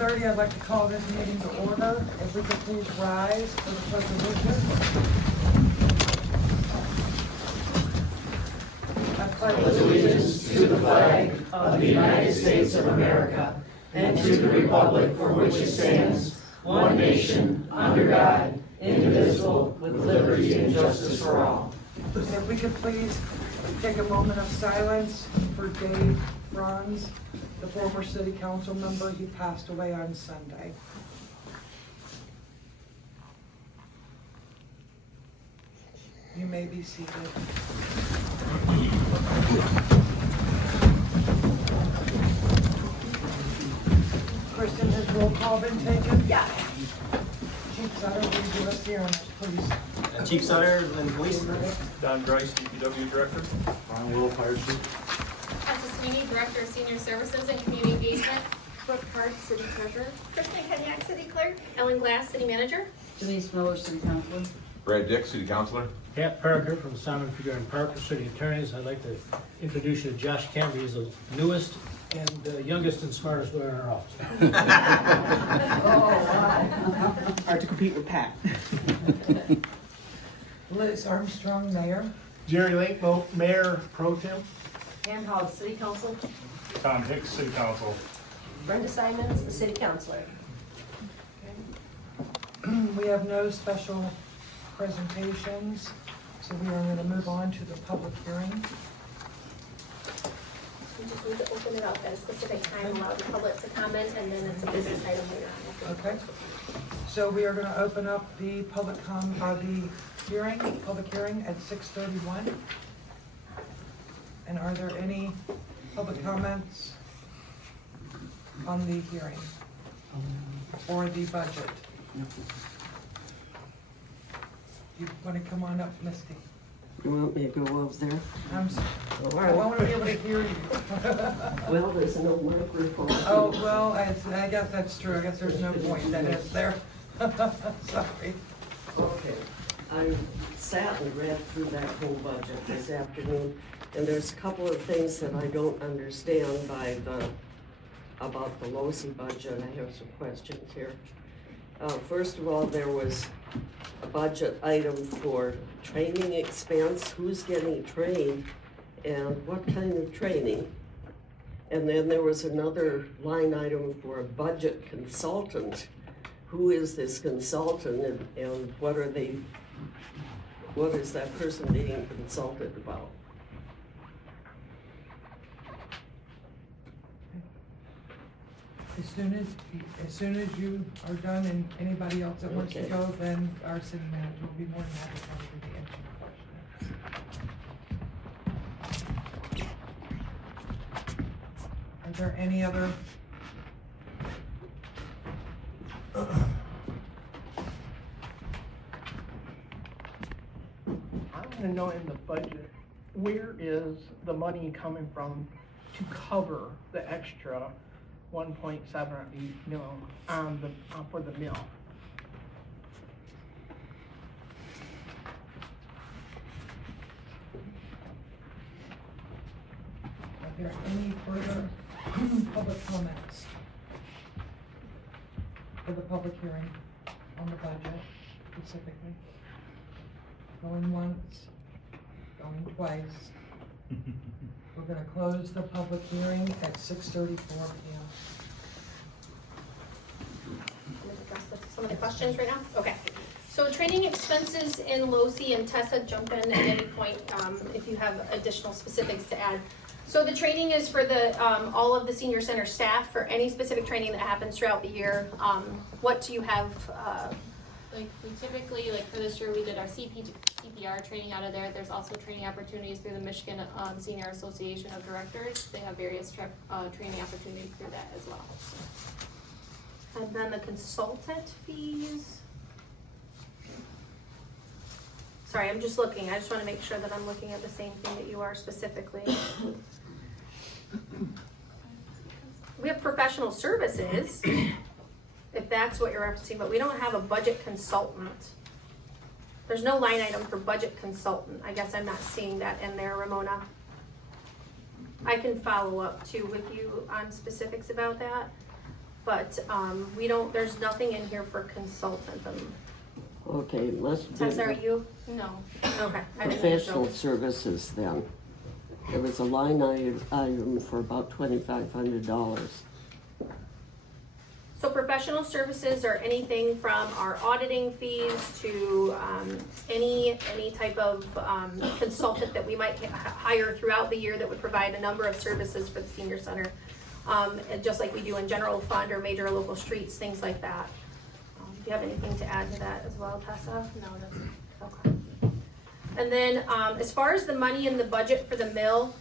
6:30, I'd like to call this meeting to order. If we could please rise for the pledge of allegiance. I pledge Allegiance to the flag of the United States of America and to the republic for which it stands, one nation, under God, indivisible, with liberty and justice for all. If we could please take a moment of silence for Dave Franz, the former city council member. He passed away on Sunday. You may be seated. Kristen, has roll call been taken? Yeah. Chief Sutter, will you give us the honors, please? Chief Sutter, Linden Police. Don Grice, DPW Director. Ron Will, Fire Chief. Tessa Sweeney, Director of Senior Services and Community Engagement. Brooke Hart, City Treasurer. Kristen Kenyak, City Clerk. Ellen Glass, City Manager. Denise Miller, City Councilor. Brad Dick, City Councilor. Pat Parker from Simon Figure and Parker, City Attorneys. I'd like to introduce you to Josh Kemp. He's the newest and youngest and smartest lawyer in our office. Hard to compete with Pat. Liz Armstrong, Mayor. Jerry Lake, Mayor Pro Tem. Ann Hogg, City Council. Tom Hicks, City Council. Brenda Simons, City Councilor. We have no special presentations, so we are going to move on to the public hearing. We just need to open it up at a specific time, allow the public to comment, and then it's a business item later on. Okay, so we are going to open up the public hearing at 6:31. And are there any public comments on the hearing or the budget? You want to come on up, Misty? You want me to go over there? I want to be able to hear you. Well, there's no microphone. Oh, well, I guess that's true. I guess there's no point that is there. Sorry. Okay. I sat and read through that whole budget this afternoon, and there's a couple of things that I don't understand about the LoSI budget. I have some questions here. First of all, there was a budget item for training expense. Who's getting trained and what kind of training? And then there was another line item for a budget consultant. Who is this consultant and what is that person being consulted about? As soon as you are done and anybody else that wants to Okay. go, then our city manager will be more than happy to answer your questions. Are there any other? I want to know in the budget, where is the money coming from to cover the extra 1.78 mil for the mill? Are there any further public comments for the public hearing on the budget specifically? Going once, going twice. We're gonna close the public hearing at 6:34 p.m. Address some of the questions right now? Okay. So training expenses in LoSI, and Tessa, jump in at any point if you have additional specifics to add. So the training is for the all of the senior center staff for any specific training that happens throughout the year. What do you have? Like we typically, like for this year, we did our CPR training out of there. There's also training opportunities through the Michigan Senior Association of Directors. They have various training opportunities through that as well. And then the consultant fees. Sorry, I'm just looking. I just want to make sure that I'm looking at the same thing that you are specifically. We have professional services, if that's what you're referencing, but we don't have a budget consultant. There's no line item for budget consultant. I guess I'm not seeing that in there, Ramona. I can follow up too with you on specifics about that. but, there's nothing in here for consultant. Okay, it must be Tessa, are the you? No. Okay. I didn't think so. professional services then. There was a line item for about $2,500. So professional services are anything from our auditing fees to any type of consultant that we might hire throughout the year that would provide a number of services for the senior center. And just like we do in general fund or major local streets, things like that. Do you have anything to add to that as well, Tessa? No, that's it. Okay. And then, as far as the money in the budget for the mill,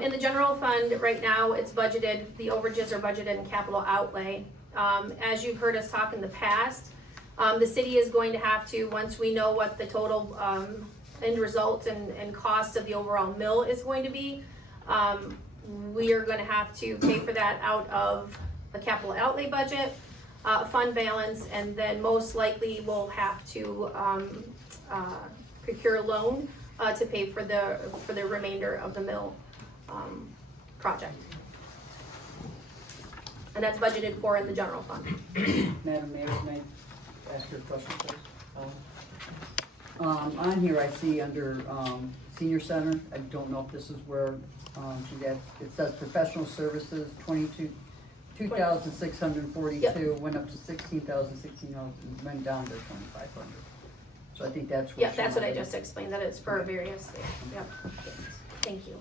in the general fund, right now, it's budgeted, the overages are budgeted in capital outlay. As you've heard us talk in the past, the city is going to have to, once we know what the total, end result and cost of the overall mill is going to be, we are gonna have to pay for that out of the capital outlay budget, fund balance, and then most likely we'll have to, procure a loan, to pay for the remainder of the mill, project. And that's budgeted for in the general fund. Madam Mayor, may I ask your question, please? On here, I see under, senior center, I don't know if this is where, she's at, it says professional services, 2,642, Yep. went up to 16,000, went down to 2,500. So I think that's what. Yeah, that's what I just explained, that it's for various things. Yep. Thank you.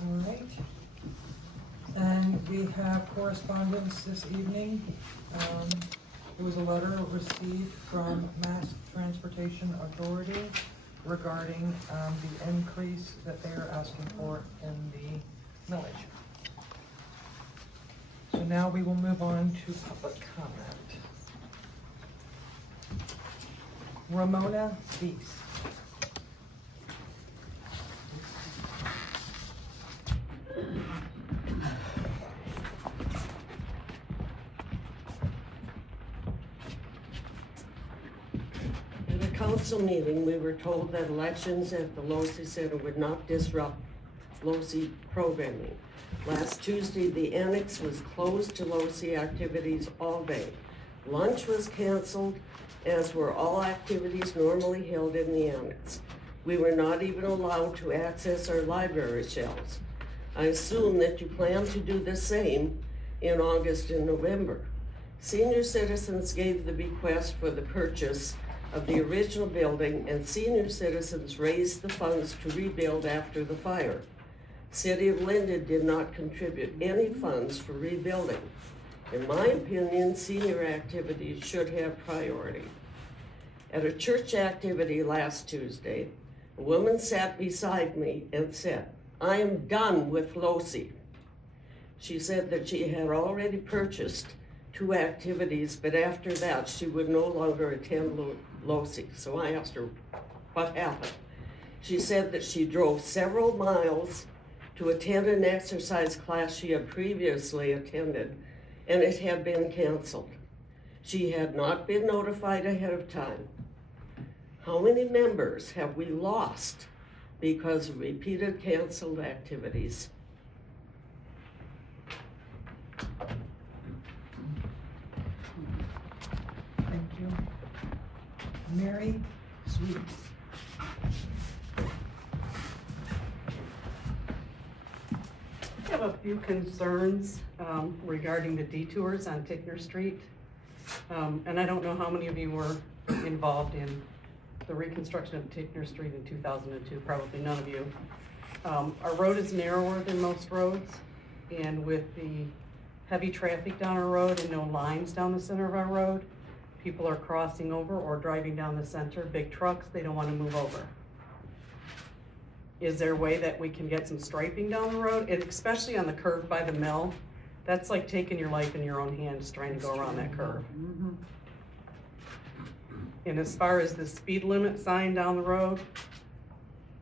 All right. And we have correspondence this evening. There was a letter received from Mass Transportation Authority regarding the increase that they are asking for in the millage. So now we will move on to public comment. Ramona Beast. At a council meeting, we were told that elections at the LoSI Center would not disrupt LoSI programming. Last Tuesday, the annex was closed to LoSI activities all day. Lunch was canceled, as were all activities normally held in the annex. We were not even allowed to access our library shelves. I assume that you plan to do the same in August and November. Senior citizens gave the bequest for the purchase of the original building, and senior citizens raised the funds to rebuild after the fire. City of Linden did not contribute any funds for rebuilding. In my opinion, senior activities should have priority. At a church activity last Tuesday, a woman sat beside me and said, "I am done with LoSI." She said that she had already purchased 2 activities, but after that, she would no longer attend LoSI. So I asked her what happened. She said that she drove several miles to attend an exercise class she had previously attended, and it had been canceled. She had not been notified ahead of time. How many members have we lost because of repeated canceled activities? Thank you. Mary Sweet. I have a few concerns regarding the detours on Tickner Street. And I don't know how many of you were involved in the reconstruction of Tickner Street in 2002, probably none of you. Our road is narrower than most roads, and with the heavy traffic down our road and no lines down the center of our road, people are crossing over or driving down the center, big trucks, they don't want to move over. Is there a way that we can get some striping down the road, and especially on the curve by the mill? That's like taking your life in your own hands trying to go around that curve. And as far as the speed limit sign down the road,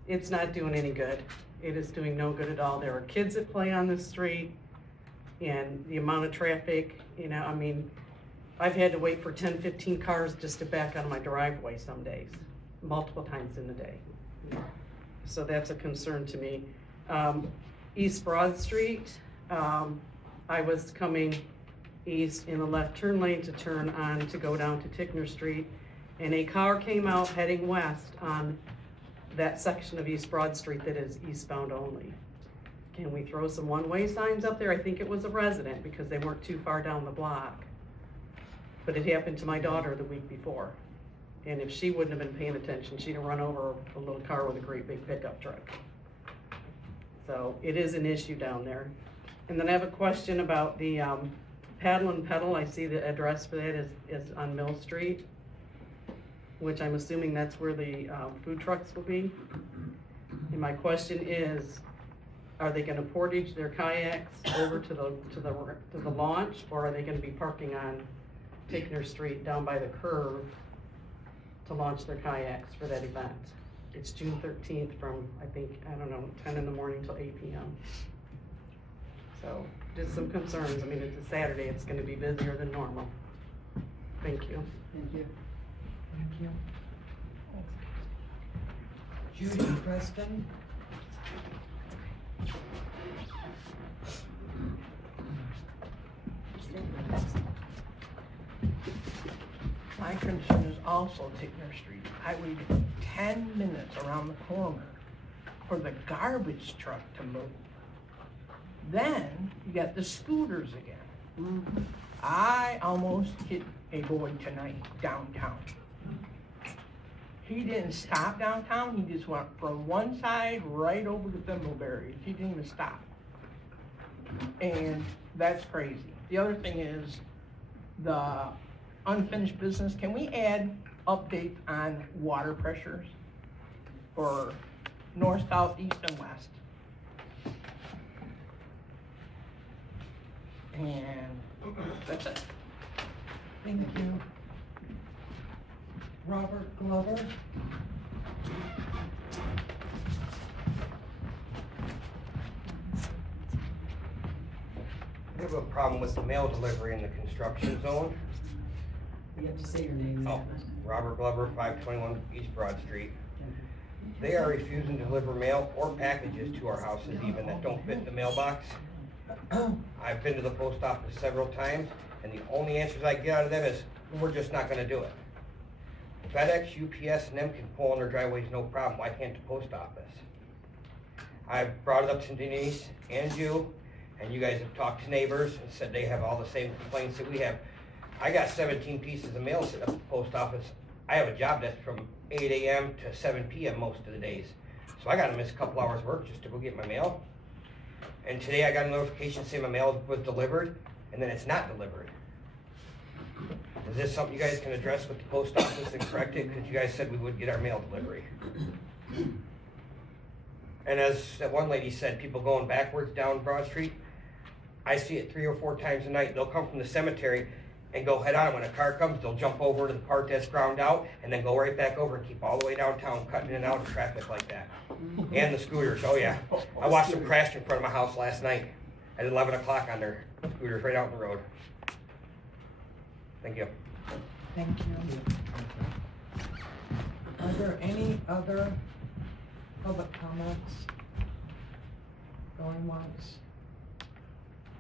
it's not doing any good. It is doing no good at all. There are kids that play on this street, and the amount of traffic, you know, I mean, I've had to wait for 10, 15 cars just to back out of my driveway some days, multiple times in the day. So that's a concern to me. East Broad Street, I was coming east in the left turn lane to turn on to go down to Tickner Street, and a car came out heading west on that section of East Broad Street that is eastbound only. Can we throw some one-way signs up there? I think it was a resident because they weren't too far down the block. But it happened to my daughter the week before. And if she wouldn't have been paying attention, she'd have run over a little car with a great big pickup truck. So it is an issue down there. And then I have a question about the Paddle and Pedal. I see the address for that is on Mill Street, which I'm assuming that's where the food trucks will be. And my question is, are they gonna portage their kayaks over to the launch, or are they gonna be parking on Tickner Street down by the curve to launch their kayaks for that event? It's June 13th from, I think, I don't know, 10 in the morning till 8 p.m. So, just some concerns. I mean, it's a Saturday, it's gonna be busier than normal. Thank you. Thank you. Thank you. Judy Preston? My concern is also Tickner Street. I waited 10 minutes around the corner for the garbage truck to move. Then you got the scooters again. I almost hit a boy tonight downtown. He didn't stop downtown, he just went from one side right over to Thimbleberry. He didn't even stop. And that's crazy. The other thing is the unfinished business. Can we add updates on water pressures for north, south, east, and west? And that's it. Thank you. Robert Glover? We have a problem with the mail delivery in the construction zone. You have to say your name. Oh, Robert Glover, 521 East Broad Street. They are refusing to deliver mail or packages to our houses even that don't fit in the mailbox. I've been to the post office several times, and the only answers I get out of them is, we're just not gonna do it. FedEx, UPS, and them can pull in their driveways, no problem. Why can't the post office? I've brought it up to Denise and you guys have talked to neighbors and said they have all the same complaints that we have. I got 17 pieces of mail sitting up at the post office. I have a job that's from 8 a.m. to 7 p.m. most of the days. So I gotta miss a couple hours work just to go get my mail. And today I got a notification saying my mail was delivered, and then it's not delivered. Is this something you guys can address with the post office and correct it? Because you guys said we would get our mail delivery. And as that one lady said, people going backwards down Broad Street, I see it 3 or 4 times a night. They'll come from the cemetery and go head on. When a car comes, they'll jump over to the part that's ground out and then go right back over and keep all the way downtown, cutting in and out of traffic like that. And the scooters, oh yeah. I watched them crash in front of my house last night at 11 o'clock on their scooters right out in the road. Thank you. Thank you. Are there any other public comments? Going once?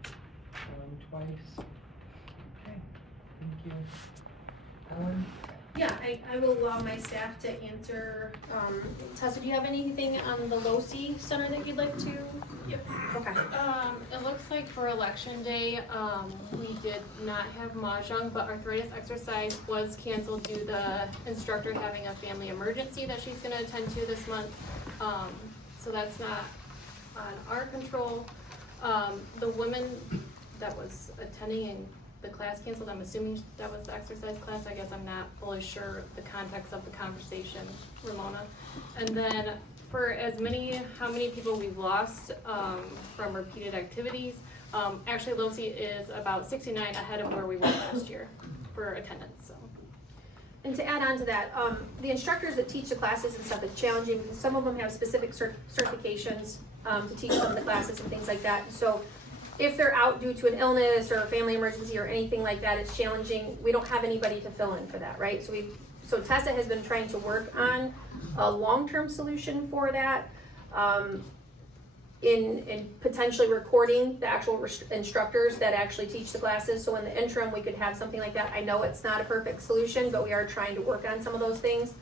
Going twice? Okay, thank you. Ellen? Yeah, I will allow my staff to answer. Tessa, do you have anything on the LoC Center that you'd like to? Yep. Okay. It looks like for election day, we did not have mahjong, but arthritis exercise was canceled due to the instructor having a family emergency that she's gonna attend to this month. So that's not on our control. The woman that was attending the class canceled, I'm assuming that was the exercise class. I guess I'm not fully sure of the context of the conversation, Ramona. And then for how many people we've lost from repeated activities, actually LoC is about 69 ahead of where we were last year for attendance. So. And to add on to that, the instructors that teach the classes and stuff, it's challenging because some of them have specific certifications to teach some of the classes and things like that. So if they're out due to an illness or a family emergency or anything like that, it's challenging. We don't have anybody to fill in for that, right? So Tessa has been trying to work on a long-term solution for that. in potentially recording the actual instructors that actually teach the classes. So in the interim, we could have something like that. I know it's not a perfect solution, but we are trying to work on some of those things.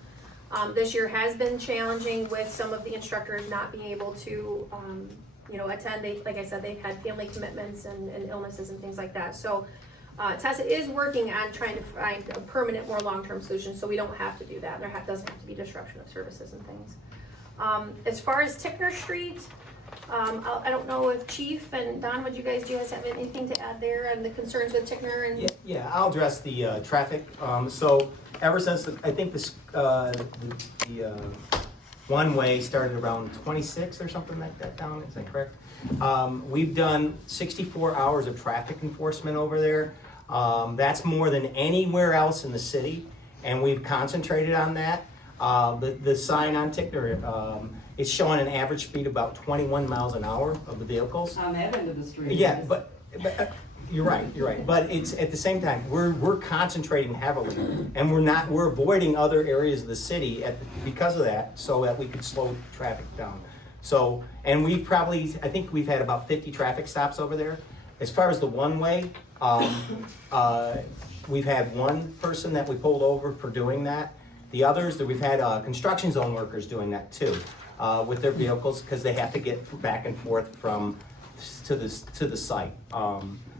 This year has been challenging with some of the instructors not being able to, attend. Like I said, they've had family commitments and illnesses and things like that. So Tessa is working on trying to find a permanent, more long-term solution, so we don't have to do that. There doesn't have to be disruption of services and things. As far as Tickner Street, I don't know if Chief and Don, do you guys have anything to add there on the concerns with Tickner and? Yeah, I'll address the traffic. So ever since, I think this, the one-way started around 26 or something like that down, is that correct? We've done 64 hours of traffic enforcement over there. That's more than anywhere else in the city, and we've concentrated on that. The sign on Tickner, it's showing an average speed of about 21 miles an hour of the vehicles. On that end of the street. Yeah, but you're right. But it's at the same time, we're concentrating heavily, and we're avoiding other areas of the city because of that, so that we could slow traffic down. So, and I think we've had about 50 traffic stops over there. As far as the one-way, we've had one person that we pulled over for doing that. The others, that we've had construction zone workers doing that too, with their vehicles, because they have to get back and forth to the site.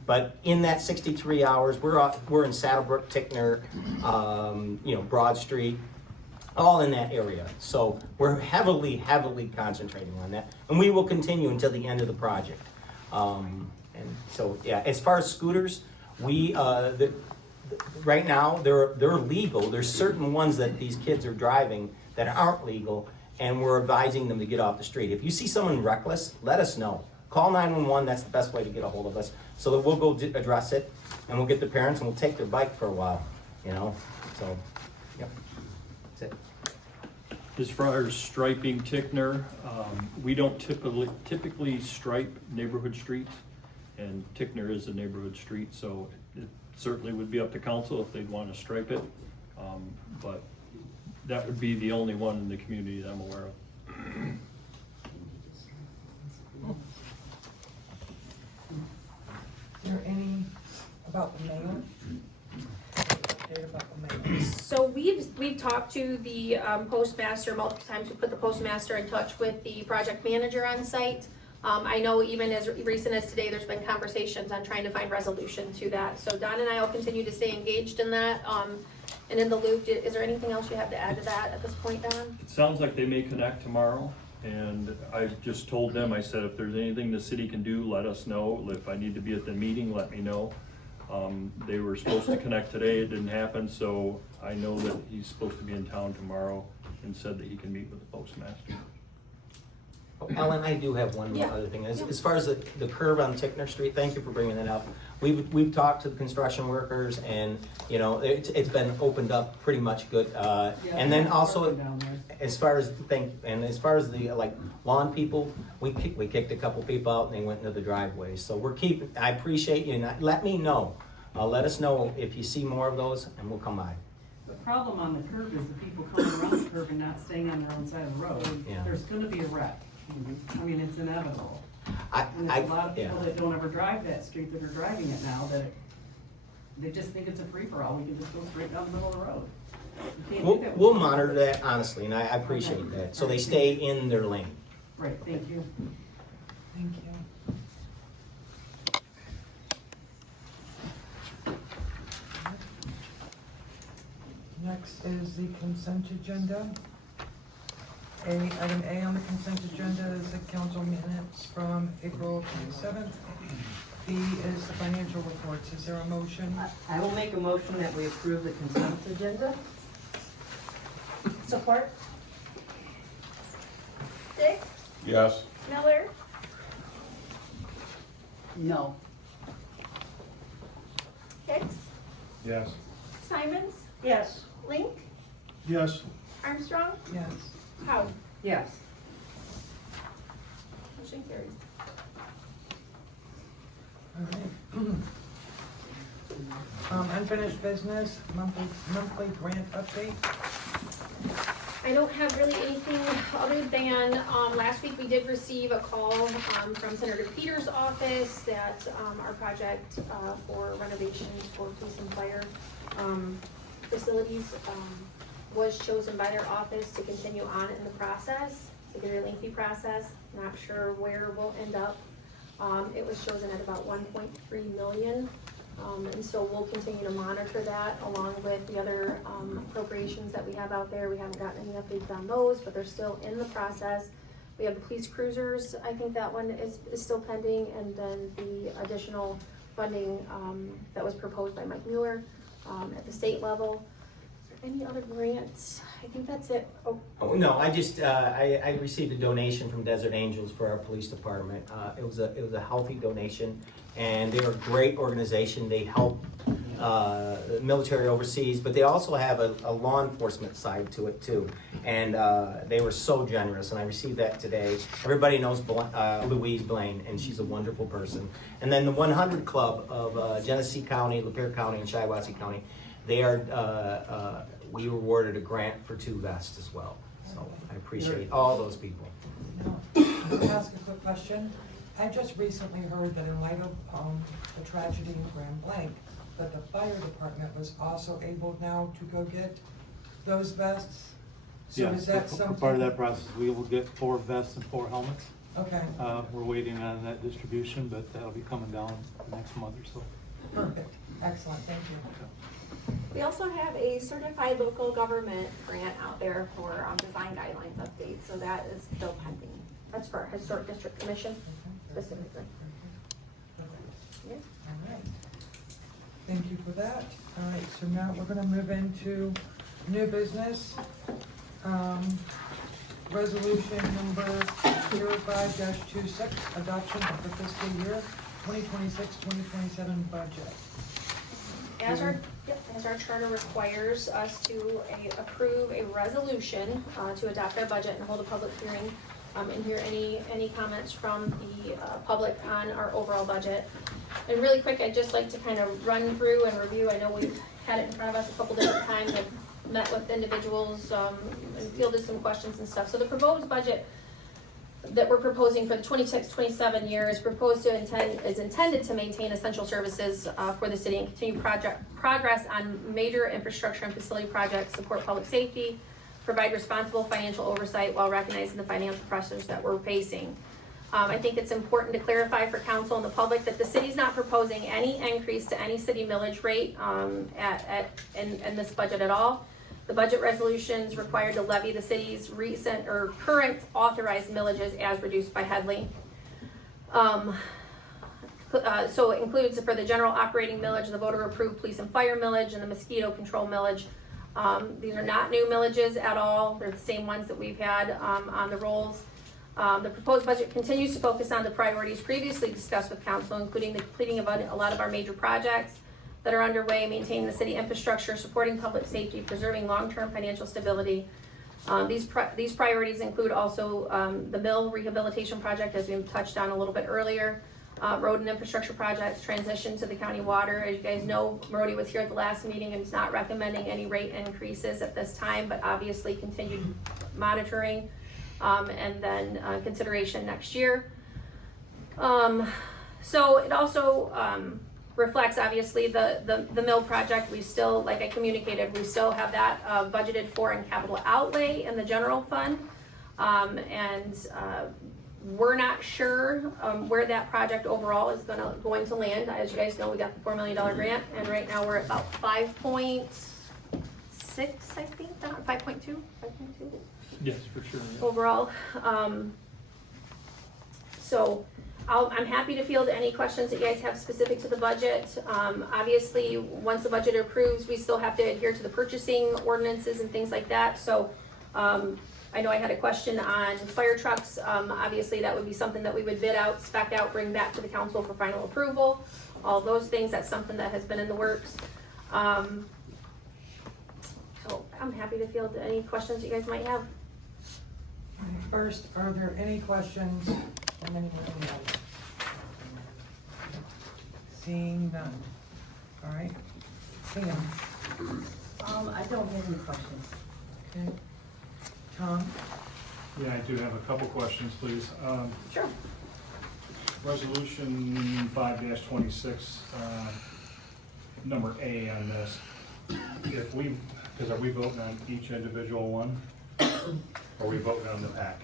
But in that 63 hours, we're in Saddlebrook, Tickner, Broad Street, all in that area. So we're heavily concentrating on that, and we will continue until the end of the project. And so, yeah, as far as scooters, right now they're legal. There's certain ones that these kids are driving that aren't legal, and we're advising them to get off the street. If you see someone reckless, let us know. Call 911. That's the best way to get a hold of us, so that we'll go address it, and we'll get the parents, and we'll take their bike for a while. So, yep, that's it. As far as striping Tickner, we don't typically stripe neighborhood streets, and Tickner is a neighborhood street, so it certainly would be up to council if they'd want to stripe it. But that would be the only one in the community that I'm aware of. Is there any about the mayor? Update about the mayor? So we've talked to the postmaster multiple times. We put the postmaster in touch with the project manager on site. I know even as recent as today, there's been conversations on trying to find resolution to that. So Don and I will continue to stay engaged in that and in the loop. Is there anything else you have to add to that at this point, Don? It sounds like they may connect tomorrow, and I just told them, I said, if there's anything the city can do, let us know. If I need to be at the meeting, let me know. They were supposed to connect today, it didn't happen, so I know that he's supposed to be in town tomorrow and said that he can meet with the postmaster. Oh, Ellen, I do have one other thing. As far as the curve on Tickner Street, thank you for bringing that up. We've talked to the construction workers, and it's been opened up pretty much good. And then also, as far as the lawn people, we kicked a couple people out and they went into the driveways. So I appreciate you. And let me know. Let us know if you see more of those, and we'll come by. The problem on the curb is the people coming around the curb and not staying on their own side of the road. Yeah. There's gonna be a wreck. I mean, it's inevitable. And I- there's a lot of people yeah. that don't ever drive that street that are driving it now, that they just think it's a free-for-all. We can just go straight down the middle of the road. You can't do that. We'll monitor that honestly, and I appreciate that. So they stay in their lane. Right, thank you. Thank you. Next is the consent agenda. Item A on the consent agenda is the council minutes from April 27th. B is the financial reports. Is there a motion? I will make a motion that we approve the consent agenda. Support? Dick? Yes. Miller? No. Hicks? Yes. Simons? Yes. Link? Yes. Armstrong? Yes. Howe? Yes. Motion carries. All right. Unfinished business, monthly grant update. I don't have really anything other than, last week we did receive a call, from Senator Peters' office that, our project, for renovations for police and fire, facilities, was chosen by their office to continue on in the process. It's a very lengthy process, not sure where we'll end up. It was chosen at about 1.3 million. And so we'll continue to monitor that along with the other appropriations that we have out there. We haven't gotten any updates on those, but they're still in the process. We have the police cruisers, I think that one is still pending, and then the additional funding that was proposed by Mike Mueller at the state level. Any other grants? I think that's it. Oh, no, I just, I received a donation from Desert Angels for our police department. It was a healthy donation, and they're a great organization. They help the military overseas, but they also have a law enforcement side to it too. And they were so generous, and I received that today. Everybody knows Louise Blaine, and she's a wonderful person. And then the 100 Club of Genesee County, Lapeer County, and Shiawassee County, they are, we were awarded a grant for 2 vests as well. So I appreciate all those people. Now, let me ask a quick question. I just recently heard that in light of the tragedy in Grand Blanc, that the fire department was also able now to go get those vests. So Yes, is that for something? part of that process, we will get 4 vests and 4 helmets. Okay, We're waiting on that distribution, but that'll be coming down the next month or so. perfect, excellent, thank you. We also have a certified local government grant out there for design guidelines update, so that is still pending. That's for our Historic District Commission specifically. Yeah. All right. Thank you for that. All right, so now we're gonna move into new business. Resolution number 05-26, adoption of the fiscal year 2026-2027 budget. As our charter requires us to approve a resolution to adopt our budget and hold a public hearing, and hear any comments from the public on our overall budget. And really quick, I'd just like to kind of run through and review. I know we've had it in front of us a couple different times. I've met with individuals and fielded some questions and stuff. So the proposed budget that we're proposing for the 26-27 year is intended to maintain essential services for the city and continue progress on major infrastructure and facility projects, support public safety, provide responsible financial oversight while recognizing the financial pressures that we're facing. I think it's important to clarify for council and the public that the city's not proposing any increase to any city millage rate in this budget at all. The budget resolution is required to levy the city's recent or current authorized millages as reduced by Headley. So it includes for the general operating millage, the voter approved police and fire millage, and the mosquito control millage. These are not new millages at all. They're the same ones that we've had on the rolls. The proposed budget continues to focus on the priorities previously discussed with council, including the completing of a lot of our major projects that are underway, maintaining the city infrastructure, supporting public safety, preserving long-term financial stability. These priorities include also the mill rehabilitation project, as we touched on a little bit earlier, road and infrastructure projects, transition to the county water. As you guys know, Marody was here at the last meeting and is not recommending any rate increases at this time, but obviously continued monitoring and then consideration next year. So it also reflects obviously the mill project. We still, like I communicated, we still have that budgeted for in capital outlay in the general fund. We're not sure where that project overall is going to land. As you guys know, we got the $4 million grant, and right now we're at about 5.6, I think, 5.2. Yes, for sure. Yeah. Overall. So I'm happy to field any questions that you guys have specific to the budget. Obviously, once the budget approves, we still have to adhere to the purchasing ordinances and things like that. So I know I had a question on fire trucks. Obviously, that would be something that we would bid out, spec out, bring back to the council for final approval. All those things, that's something that has been in the works. So I'm happy to field any questions you guys might have. First, are there any questions from anyone in the audience? Seeing none. All right. Sam. I don't have any questions. Okay. Tom? Yeah, I do have a couple questions, please. Sure. Resolution 5-26, number A on this. If we, because are we voting on each individual one? Or are we voting on the package?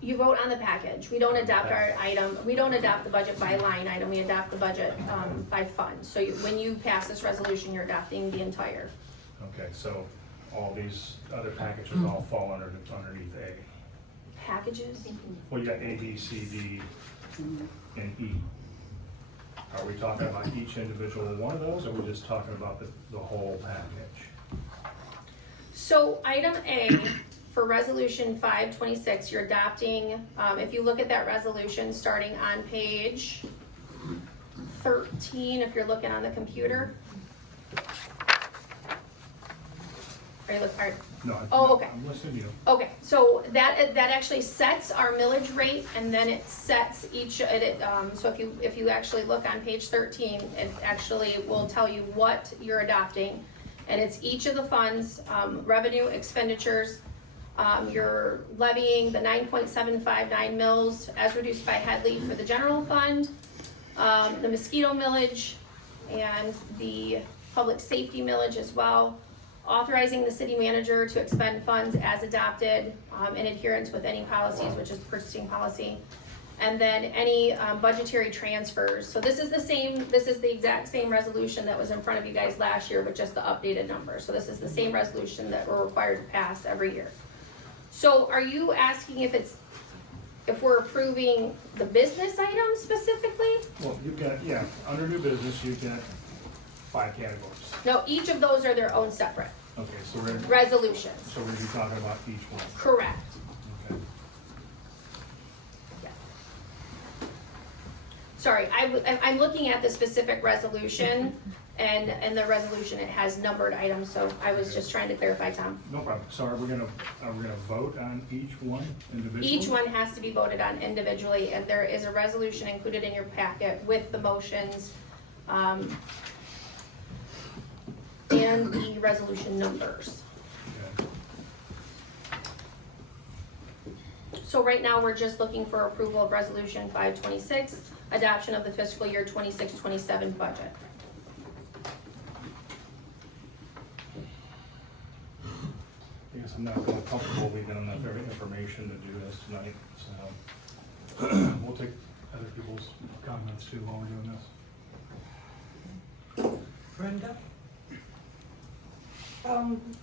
You vote on the package. We don't adopt our item, we don't adopt the budget by line item, we adopt the budget by fund. So when you pass this resolution, you're adopting the entire. Okay, so all these other packages all fall underneath A. Packages? Well, you got A, B, C, D, and E. Are we talking about each individual one of those, or are we just talking about the whole package? So item A, for resolution 526, you're adopting, if you look at that resolution, starting on page 13, if you're looking on the computer. Are you looking, No, oh, okay. I'm listening to you. Okay, so that actually sets our millage rate, and then it sets each, so if you actually look on page 13, it actually will tell you what you're adopting. And it's each of the funds, revenue, expenditures, you're levying the 9.759 mils as reduced by Headley for the general fund, the mosquito millage, and the public safety millage as well. Authorizing the city manager to expend funds as adopted in adherence with any policies, which is the purchasing policy. And then any budgetary transfers. So this is the exact same resolution that was in front of you guys last year, but just the updated number. So this is the same resolution that we're required to pass every year. So are you asking if we're approving the business items specifically? Well, you've got, yeah, under new business, you've got 5 categories. No, each of those are their own separate Okay, so we're gonna resolutions. So we're gonna be talking about each one. Correct. Okay. Yeah. Sorry, I'm looking at the specific resolution, and the resolution, it has numbered items, so I was just trying to clarify, Tom. No problem. So are we gonna vote on each one individually? Each one has to be voted on individually, and there is a resolution included in your packet with the motions, and the resolution numbers. Okay. So right now, we're just looking for approval of resolution 526, adoption of the fiscal year 26-27 budget. I guess I'm not really comfortable leaving them that very information to do this tonight, so we'll take other people's comments too while we're doing this. Brenda?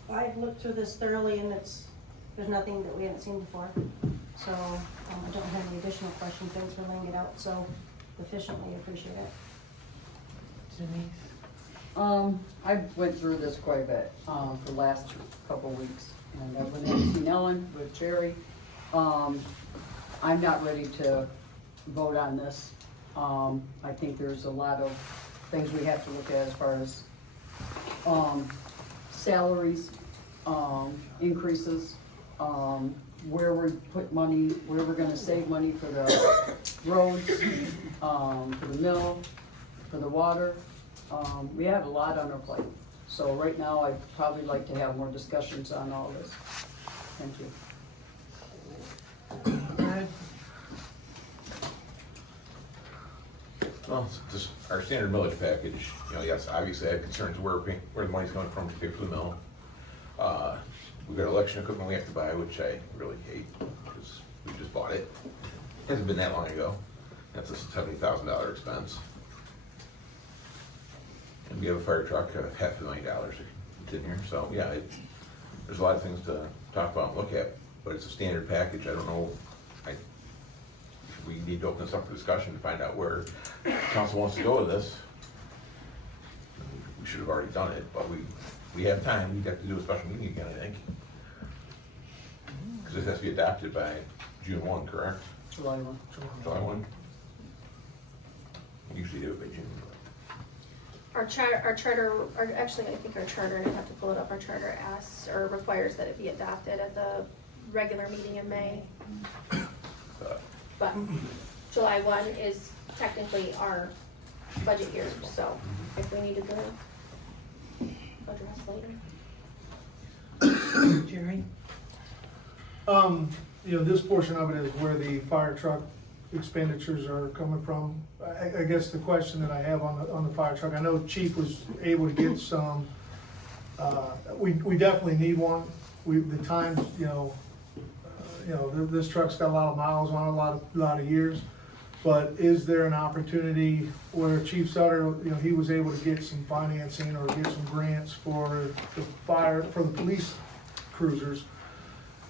I've looked through this thoroughly, and there's nothing that we haven't seen before. So, I don't have any additional questions. Thanks for laying it out so efficiently. Appreciate it. Denise? I went through this quite a bit, for the last couple of weeks, and I went in to see Ellen with Jerry. I'm not ready to vote on this. I think there's a lot of things we have to look at as far as, salaries, increases, where we put money, where we're gonna save money for the roads, for the mill, for the water. We have a lot on our plate. So right now, I'd probably like to have more discussions on all this. Thank you. Brad? Well, it's just our standard millage package, yes, obviously I have concerns where the money's coming from to pay for the mill. We've got election equipment we have to buy, which I really hate, because we just bought it. Hasn't been that long ago. That's a $70,000 expense. And we have a fire truck, $500,000 it's in here, so yeah, there's a lot of things to talk about and look at, but it's a standard package. I don't know, we need to open this up for discussion to find out where council wants to go with this. We should have already done it, but we have time. We have to do a special meeting again, I think. Because this has to be adopted by June 1, correct? July 1. July 1? We usually do it by June. Actually, I think our charter, and I have to pull it up, our charter asks or requires that it be adopted at the regular meeting in May. But July 1 is technically our budget year, so if we needed to address later. Jerry? This portion of it is where the fire truck expenditures are coming from. I guess the question that I have on the fire truck, I know Chief was able to get some, we definitely need one. The times, this truck's got a lot of miles on it, a lot of years. But is there an opportunity where Chief Sutter, he was able to get some financing or get some grants for the police cruisers?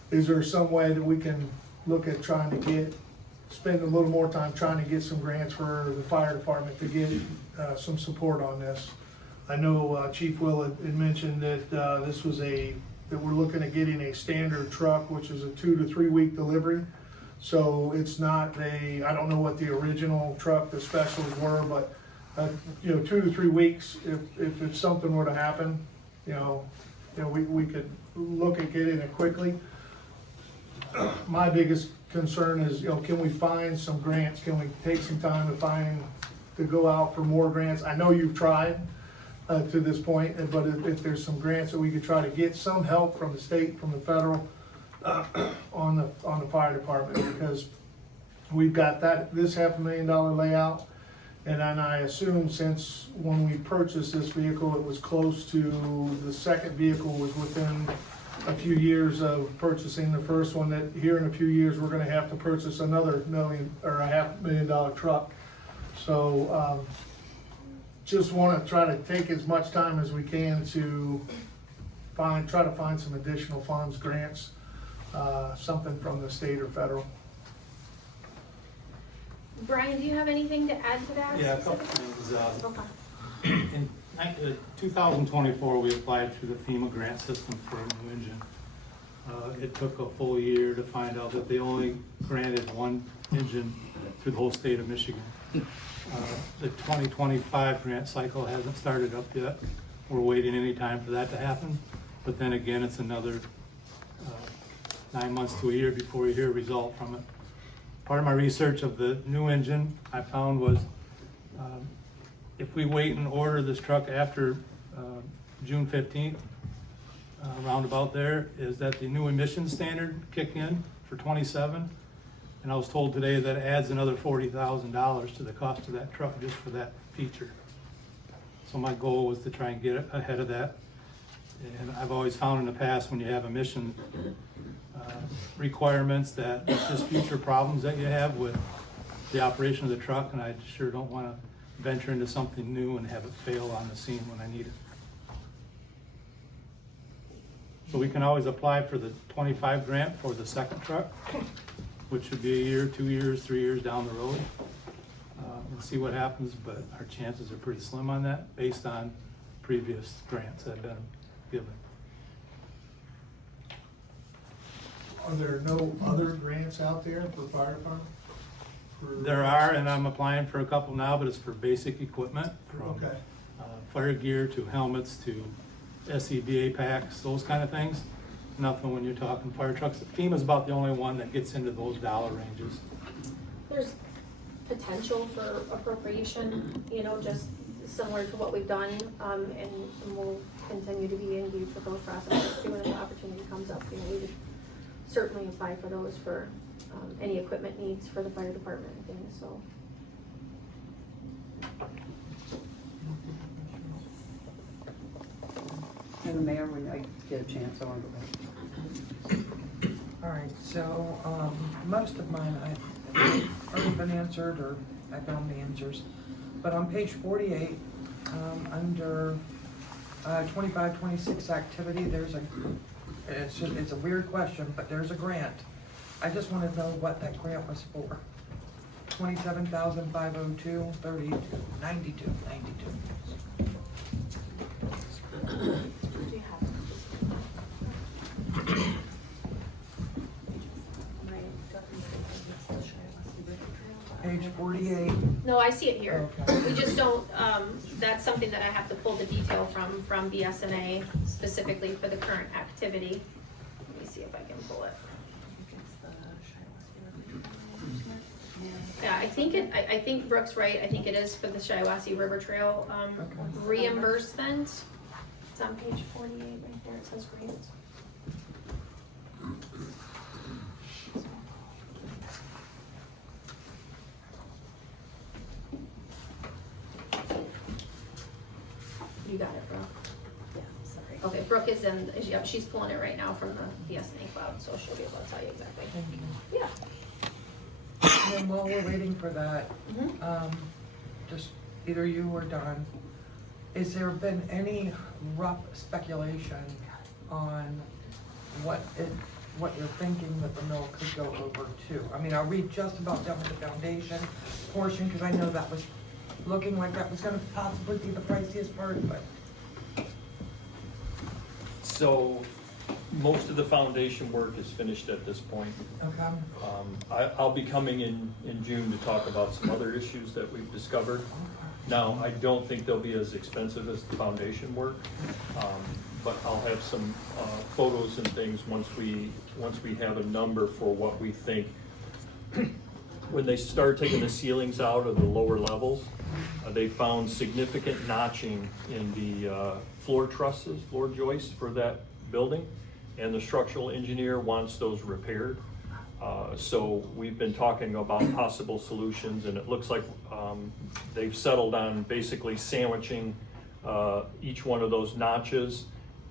Is there some way that we can look at trying to spend a little more time trying to get some grants for the fire department to get some support on this? I know Chief Will had mentioned that that we're looking at getting a standard truck, which is a 2 to 3 week delivery. So it's not I don't know what the original truck, the specials were, but 2 to 3 weeks, if something were to happen, we could look at getting it quickly. My biggest concern is, can we find some grants? Can we take some time to go out for more grants? I know you've tried to this point, but if there's some grants that we could try to get some help from the state, from the federal, on the fire department, because we've got this $500,000 layout, and then I assume since when we purchased this vehicle, it was close to the second vehicle was within a few years of purchasing the first one, that here in a few years we're going to have to purchase another $500,000 truck. So just want to try to take as much time as we can to try to find some additional funds, grants, something from the state or federal. Brian, do you have anything to add to that? Yeah, a couple things. Okay. In 2024, we applied through the FEMA grant system for a new engine. It took a full year to find out that they only granted one engine through the whole state of Michigan. The 2025 grant cycle hasn't started up yet. We're waiting any time for that to happen. But then again, it's another 9 months to a year before we hear a result from it. Part of my research of the new engine I found was if we wait and order this truck after June 15th, roundabout there, is that the new emission standard kick in for 27. And I was told today that adds another $40,000 to the cost of that truck just for that feature. So my goal was to try and get ahead of that. And I've always found in the past when you have emission requirements that it's just future problems that you have with the operation of the truck, and I sure don't want to venture into something new and have it fail on the scene when I need it. So we can always apply for the 25 grant for the second truck, which would be a year, 2 years, 3 years down the road, and see what happens, but our chances are pretty slim on that based on previous grants that have been given. Are there no other grants out there for fire department? There are, and I'm applying for a couple now, but it's for basic equipment, from fire gear to helmets to SCBA packs, those kind of things. Nothing when you're talking fire trucks. FEMA's about the only one that gets into those dollar ranges. There's potential for appropriation, just similar to what we've done, and we'll continue to be engaged with those processes too. When the opportunity comes up, we would certainly apply for those for any equipment needs for the fire department and things, so. And the mayor, when I get a chance, I want to go back. All right, so most of mine I've already been answered, or I found the answers. But on page 48, under 25-26 activity, it's a weird question, but there's a grant. I just want to know what that grant was for. 27,502, 32, 92. Page 48. No, I see it here. Okay. We just don't, that's something that I have to pull the detail from BSNA specifically for the current activity. Let me see if I can pull it. Yeah, I think Brooke's right. I think it is for the Shiawassee River Trail reimbursement. It's on page 48 right there. It says grants. You got it, Brooke. Yeah, sorry. Okay, Brooke is in, yep, she's pulling it right now from the SNA cloud, so she'll be able to tell you exactly. Thank you. Yeah. And then while we're waiting for that, just either you or Don, is there been any rough speculation on what you're thinking that the mill could go over to? I mean, are we just about done with the foundation portion? Because I know that was looking like that was gonna possibly be the priciest part, but. So, most of the foundation work is finished at this point. Okay. I'll be coming in June to talk about some other issues that we've discovered. Now, I don't think they'll be as expensive as the foundation work, but I'll have some photos and things once we have a number for what we think. When they started taking the ceilings out of the lower levels, they found significant notching in the floor trusses, floor joists for that building, and the structural engineer wants those repaired. So we've been talking about possible solutions, and it looks like they've settled on basically sandwiching each one of those notches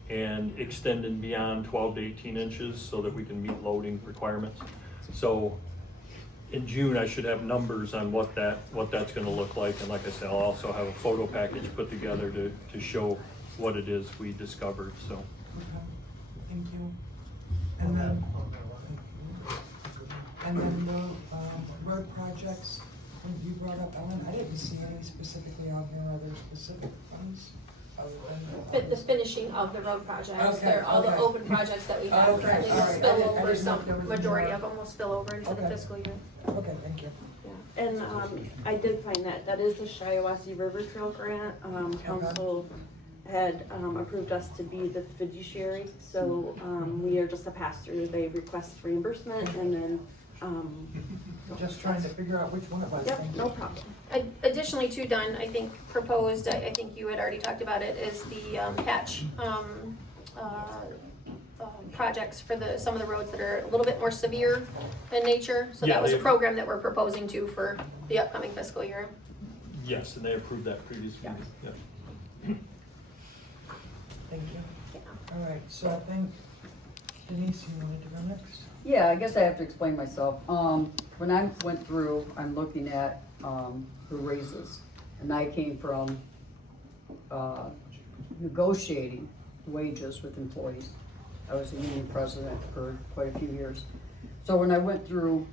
and extending beyond 12 to 18 inches so that we can meet loading requirements. So in June, I should have numbers on what that's gonna look like, and like I said, I'll also have a photo package put together to show what it is we discovered, so. Okay, thank you. And then the road projects, when you brought up Ellen, I didn't see any specifically on here. Are there specific funds other than? The finishing of the road projects, Okay, they're all the okay. open projects that we have Okay, currently all will right. spill I over, didn't know some, if there was majority more. of them will spill over into the Okay. fiscal year. Okay, thank you. Yeah, and I did find that is the Shiawassee River Trail grant. Council had approved us to be the fiduciary, so we are just a pass-through. They request reimbursement and then. Just trying to figure out which one it was. Yep, Thank you. no problem. Additionally too, Don, I think proposed, I think you had already talked about it, is the patch projects for some of the roads that are a little bit more severe in nature. So Yeah, that was a they- program that we're proposing to for the upcoming fiscal year. Yes, and they approved that previously, yeah. Thank you. All right, so I think Denise, you wanted to go next? Yeah, I guess I have to explain myself. When I went through, I'm looking at, the raises, and I came from, negotiating wages with employees. I was a union president for quite a few years. So when I went through,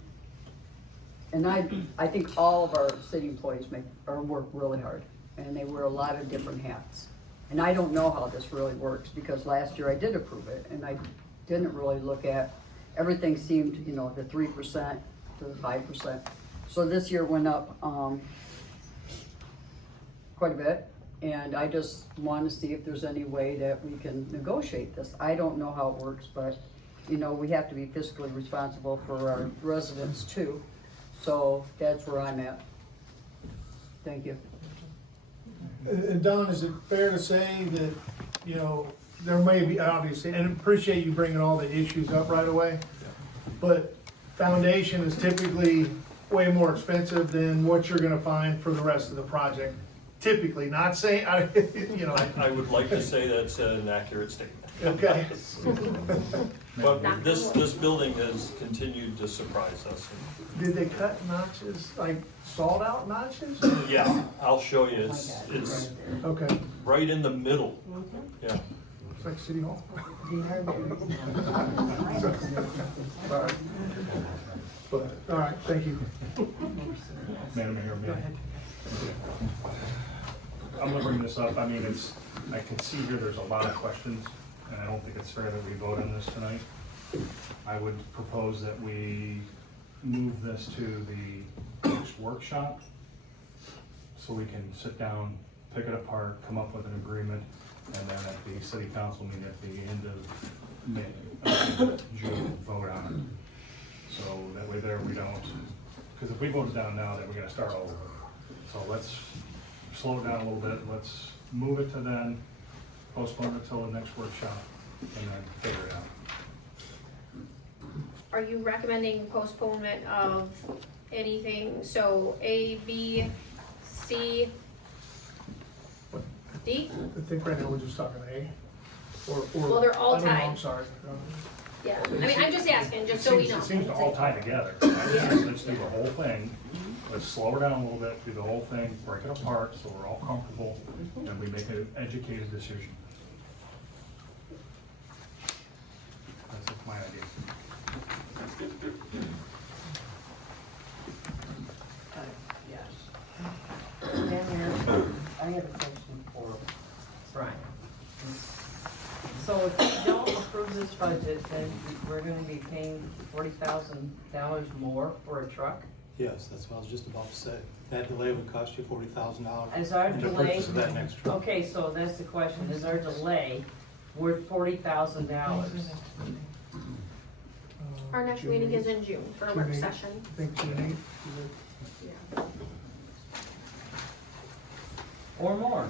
and I think all of our city employees work really hard, and they wear a lot of different hats. And I don't know how this really works, because last year I did approve it, and I didn't really look at, everything seemed, the 3% to the 5%. So this year went up, quite a bit, and I just want to see if there's any way that we can negotiate this. I don't know how it works, but, we have to be fiscally responsible for our residents too. So that's where I'm at. Thank you. And Don, is it fair to say that, there may be, obviously, and appreciate you bringing all the issues up right away, but foundation is typically way more expensive than what you're gonna find for the rest of the project. Typically, not saying, I would like to say that's an accurate statement. Okay. But this building has continued to surprise us. Did they cut notches, like sawed out notches? Yeah, I'll show you, it's Okay, right in the middle, yeah. it's like City Hall. But, all right, thank you. Madam Mayor, may I? I'm gonna bring this up, I mean, I can see here there's a lot of questions, and I don't think it's fair that we vote on this tonight. I would propose that we move this to the next workshop, so we can sit down, pick it apart, come up with an agreement, and then at the city council meeting at the end of May, June, vote on it. So that way there we don't, because if we vote it down now, then we're gonna start over. So let's slow it down a little bit, let's move it to then, postpone it till the next workshop, and then figure it out. Are you recommending postponement of anything, so A, B, C? D? I think right now we're just talking A, or. Well, they're all I don't know, tied. I'm sorry. Yeah, I mean, I'm just asking, just It so we seems- know. It seems to all tie together. Let's do the whole thing, let's slow it down a little bit, do the whole thing, break it apart, so we're all comfortable, and we make an educated decision. That's my idea. Yes. Mayor, I have a question for Brian. So if we don't approve this budget, then we're gonna be paying $40,000 more for a truck? Yes, that's what I was just about to say. That delay would cost you $40,000. Is our in the delay? purchase of that next truck. Okay, so that's the question, is our delay worth $40,000? Our next meeting is in June for a work session. I think June Yeah. Or more?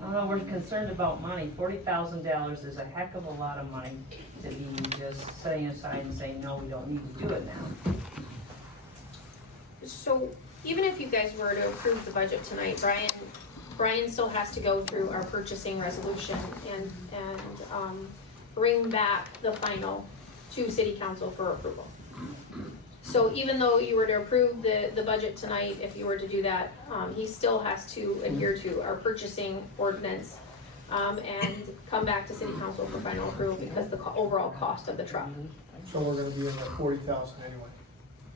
I don't know, we're concerned about money. $40,000 is a heck of a lot of money to be just setting aside and saying, no, we don't need to do it now. So even if you guys were to approve the budget tonight, Brian still has to go through our purchasing resolution and bring back the final to city council for approval. So even though you were to approve the budget tonight, if you were to do that, he still has to adhere to our purchasing ordinance, and come back to city council for final approval because the overall cost of the truck. So we're gonna be in the 40,000 anyway,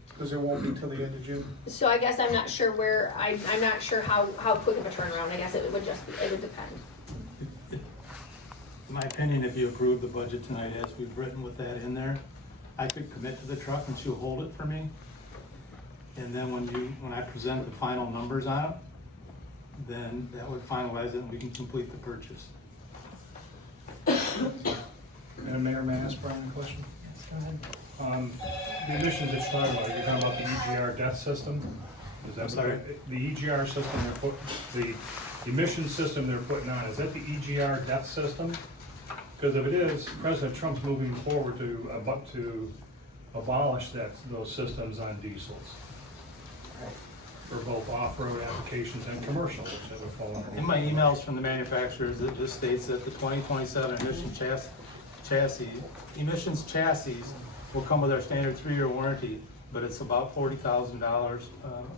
because it won't be till the end of June. So I guess I'm not sure where, I'm not sure how quick of a turnaround, I guess it would depend. In my opinion, if you approve the budget tonight as we've written with that in there, I could commit to the truck and she'll hold it for me. And then when I present the final numbers on it, then that would finalize it and we can complete the purchase. And Mayor, may I ask Brian a question? The emissions that you're talking about, you're talking about the EGR death system? Is that I'm sorry? The EGR system the emission system they're putting on, is that the EGR death system? Because if it is, President Trump's moving forward to abolish those systems on diesels. For both off-road applications and commercial, which that would fall under. In my emails from the manufacturers, it just states that the 2027 emissions chassis will come with our standard 3-year warranty, but it's about $40,000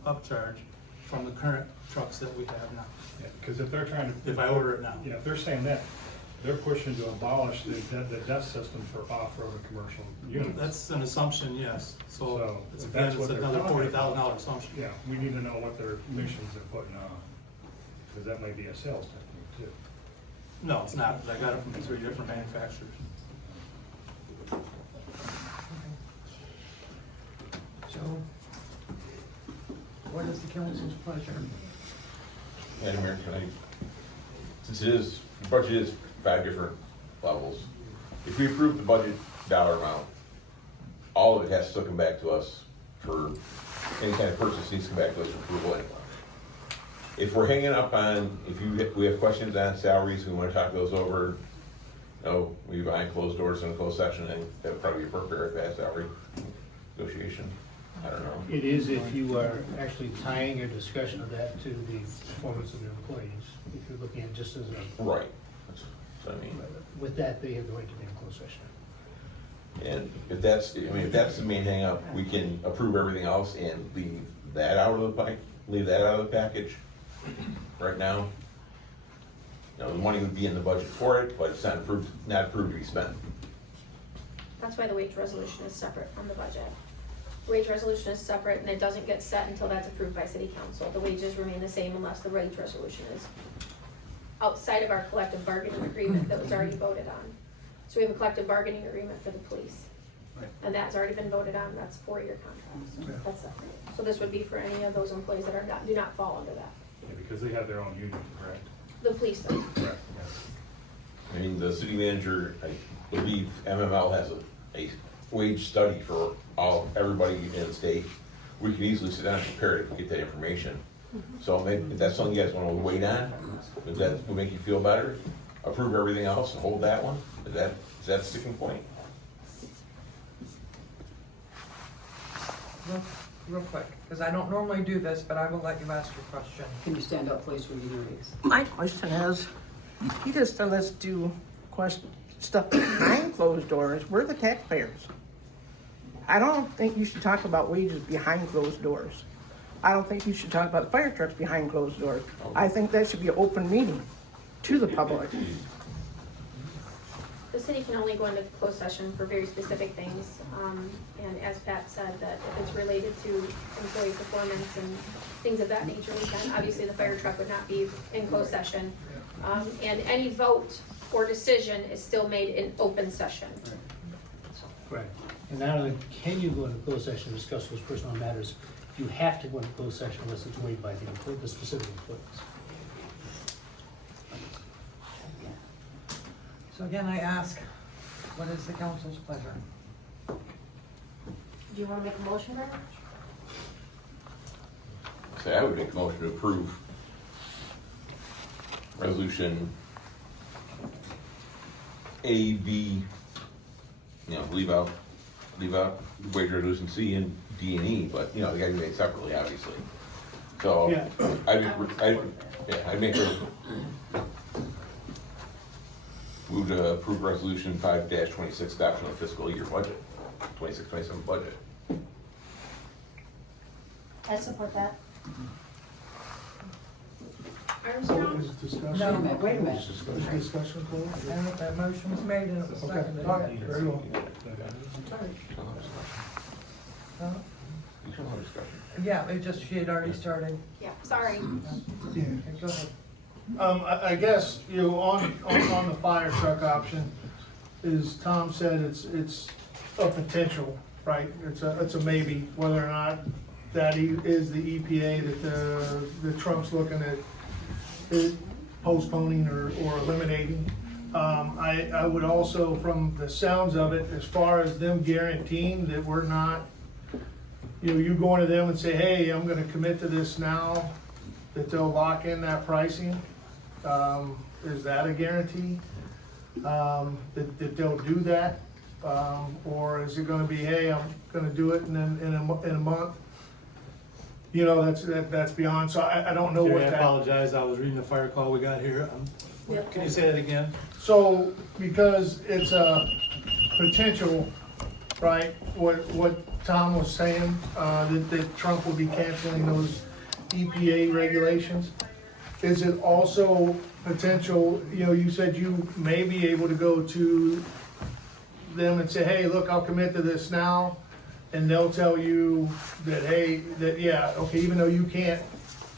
upcharge from the current trucks that we have now. Yeah, because if they're trying to. If I order it now. Yeah, if they're saying that, they're pushing to abolish the death system for off-road and commercial units. That's an assumption, yes. So it's if that's what they're another talking about, $40,000 assumption. Yeah, we need to know what their emissions they're putting on, because that may be a sales technique too. No, it's not, because I got it from 3 different manufacturers. So, what is the council's pleasure? Madam Mayor, can I, since the budget is 5 different levels, if we approve the budget dollar amount, all of it has to still come back to us for any kind of purchase needs to come back to us for approval anyway. If we're hanging up on, we have questions on salaries, we wanna talk those over, no, we behind closed doors in a closed session, and that would probably be appropriate at salary negotiation. I don't know. It is if you are actually tying your discussion of that to the performance of the employees. If you're looking at just as a, Right, that's what I mean. with that, they have the right to be in closed session. And if that's the main hang up, we can approve everything else and leave that out of the package right now. You know, the money would be in the budget for it, but it's not approved to be spent. That's why the wage resolution is separate from the budget. Wage resolution is separate and it doesn't get set until that's approved by city council. The wages remain the same unless the wage resolution is outside of our collective bargaining agreement that was already voted on. So we have a collective bargaining agreement for the police. Right. And that's already been voted on, that's 4-year contracts, that's separate. So this would be for any of those employees that do not fall under that. Yeah, because they have their own union, correct? The police does. Correct, yes. I mean, the city manager, I believe MML has a wage study for everybody in the state. We can easily sit down and compare it if we get that information. So maybe if that's something you guys wanna wait on, if that will make you feel better, approve everything else and hold that one, is that the sticking point? real quick, because I don't normally do this, but I will let you ask your question. Can you stand up, please, when you raise? My question is, you just tell us do stuff behind closed doors. We're the taxpayers. I don't think you should talk about wages behind closed doors. I don't think you should talk about fire trucks behind closed doors. I think that should be an open meeting to the public. The city can only go into closed session for very specific things. And as Pat said, that if it's related to employee performance and things of that nature, we can. Obviously, the fire truck would not be in closed session. And any vote or decision is still made in open session. Correct. And not only can you go into closed session and discuss those personal matters, you have to go into closed session unless it's waived by the specific employees. So again, I ask, what is the council's pleasure? Do you wanna make a motion, Brad? Say, I would make a motion to approve resolution A, B, leave out wage resolution C and D and E, but, they gotta be made separately, obviously. So, Yeah. I'd make a move to approve resolution 5-26 adoption of fiscal year budget, 26-27 budget. I support that. Armstrong? Is discussion? No, wait a minute. Is discussion closed? And the motion was made and it was Okay, seconded. okay, very well. Huh? You should have discussion. Yeah, she had already started. Yeah, sorry. Yeah. Okay, go ahead. I guess, on the fire truck option, as Tom said, it's a potential, right? It's a maybe, whether or not that is the EPA that Trump's looking at postponing or eliminating. I would also, from the sounds of it, as far as them guaranteeing that we're not, you going to them and say, hey, I'm gonna commit to this now, that they'll lock in that pricing. Is that a guarantee, that they'll do that? Or is it gonna be, hey, I'm gonna do it and then in a month? That's beyond, so I don't know what Jerry, I that. apologize, I was reading the fire call we got here. Can you say that again? So, because it's a potential, right, what Tom was saying, that Trump will be canceling those EPA regulations, is it also potential, you said you may be able to go to them and say, hey, look, I'll commit to this now, and they'll tell you that, hey, even though you can't,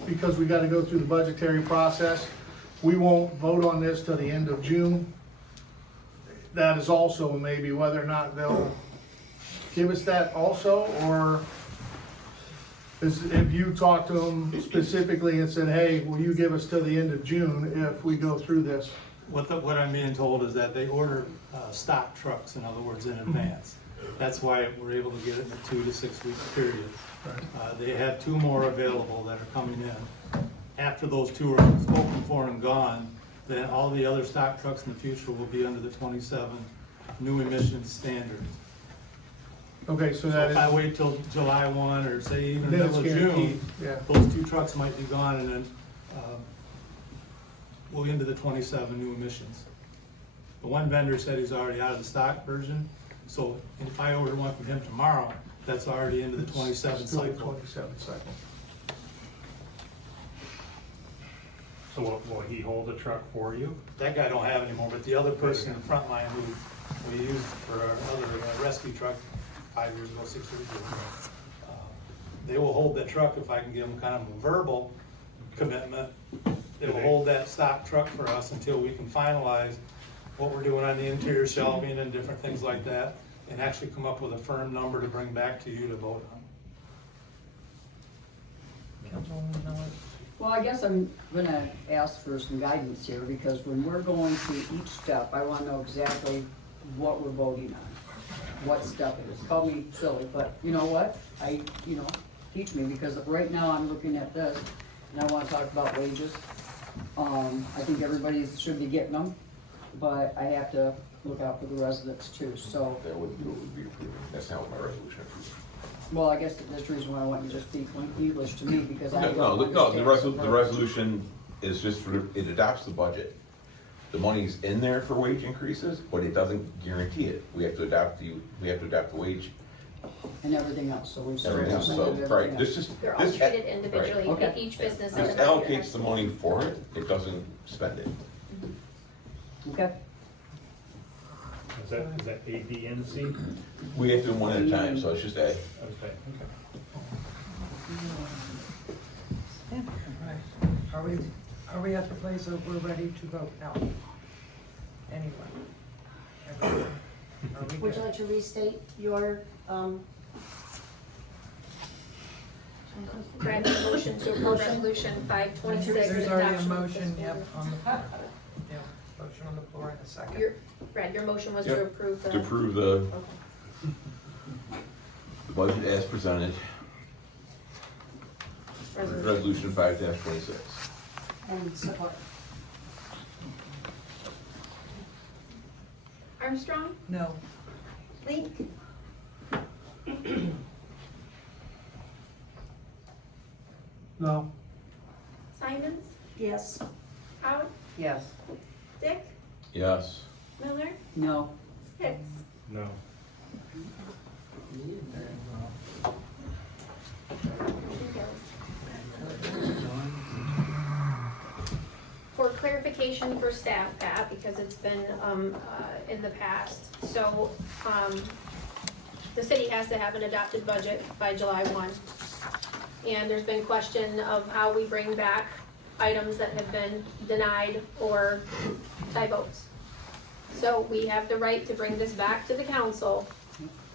because we gotta go through the budgetary process, we won't vote on this till the end of June. That is also a maybe, whether or not they'll give us that also, or if you talked to them specifically and said, hey, will you give us till the end of June if we go through this? What I'm being told is that they order stock trucks, in other words, in advance. That's why we're able to get it in a 2 to 6 week period. They have 2 more available that are coming in. After those 2 are spoken for and gone, then all the other stock trucks in the future will be under the 27 new emissions standards. Okay, so So that if I is, wait till July 1 or say even then middle it's of guaranteed, June, yeah. those 2 trucks might be gone and then we'll into the 27 new emissions. The one vendor said he's already out of the stock version, so if I order one from him tomorrow, that's already into the 27 Still the cycle. 27 cycle. So will he hold the truck for you? That guy don't have anymore, but the other person in the front line who we used for our other rescue truck 5 years ago, 6 years ago, they will hold that truck if I can give them kind of a verbal commitment. They will hold that stock truck for us until we can finalize what we're doing on the interior shelving and different things like that, and actually come up with a firm number to bring back to you to vote on. Councilwoman Miller? Well, I guess I'm gonna ask for some guidance here, because when we're going through each step, I wanna know exactly what we're voting on, what step it is. Call me silly, but you know what? Teach me, because right now I'm looking at this, and I wanna talk about wages. I think everybody should be getting them, but I have to look out for the residents too, so. That would be approved. That's not what my resolution approved. Well, I guess that's the reason why I want you to speak English to me, because I don't No, the understand. resolution is just for, it adopts the budget. The money's in there for wage increases, but it doesn't guarantee it. We have to adopt the wage, And everything else, so we've. everything else, so, right, this just. They're all this- treated individually, Okay. each business. This has a budget. allocates the money for it, it doesn't spend it. Okay. Is that A, B, and C? Okay, We have to do one at a time, so it's just A. okay. Alright. Are we at the place that we're ready to vote now? Anyone? Everyone? Are we Would good? you like to restate your, Brad made a motion to approve resolution 526. There's already a adoption of motion, fiscal yep, year. on the floor. Yeah, motion on the floor in a second. Brad, your motion was Yep, to approve the. To approve the budget as presented, resolution 5-26. and support? Armstrong, No. Link, No. Simons, Yes. Out, Yes. Dick, Yes. Miller, No. Hicks. No. For clarification for staff, Pat, because it's been, in the past, so, the city has to have an adopted budget by July 1. And there's been question of how we bring back items that have been denied or by votes. So we have the right to bring this back to the council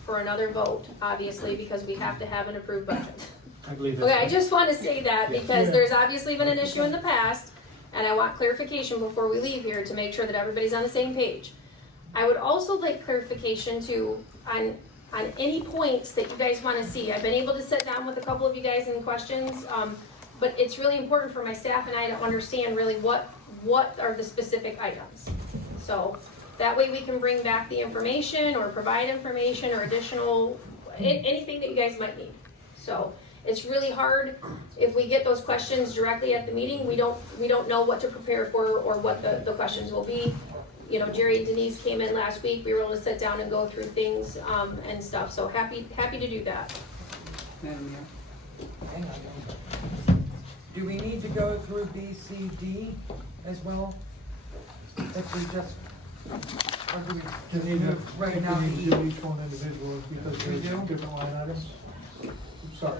for another vote, obviously, because we have to have an approved budget. I believe that's. Okay, I just wanna say that Yeah. because there's obviously been an issue in the past, and I want clarification before we leave here to make sure that everybody's on the same page. I would also like clarification too, on any points that you guys wanna see. I've been able to sit down with a couple of you guys in questions, but it's really important for my staff and I to understand really what are the specific items. So, that way we can bring back the information or provide information or additional, anything that you guys might need. So, it's really hard if we get those questions directly at the meeting, we don't know what to prepare for or what the questions will be. You know, Jerry and Denise came in last week, we were able to sit down and go through things, and stuff, so happy to do that. Madam Mayor. Hang on. Do we need to go through B, C, D as well? If we just, or do we just move right now to We need E? to do each one individually because We there's do? different line items. Sorry.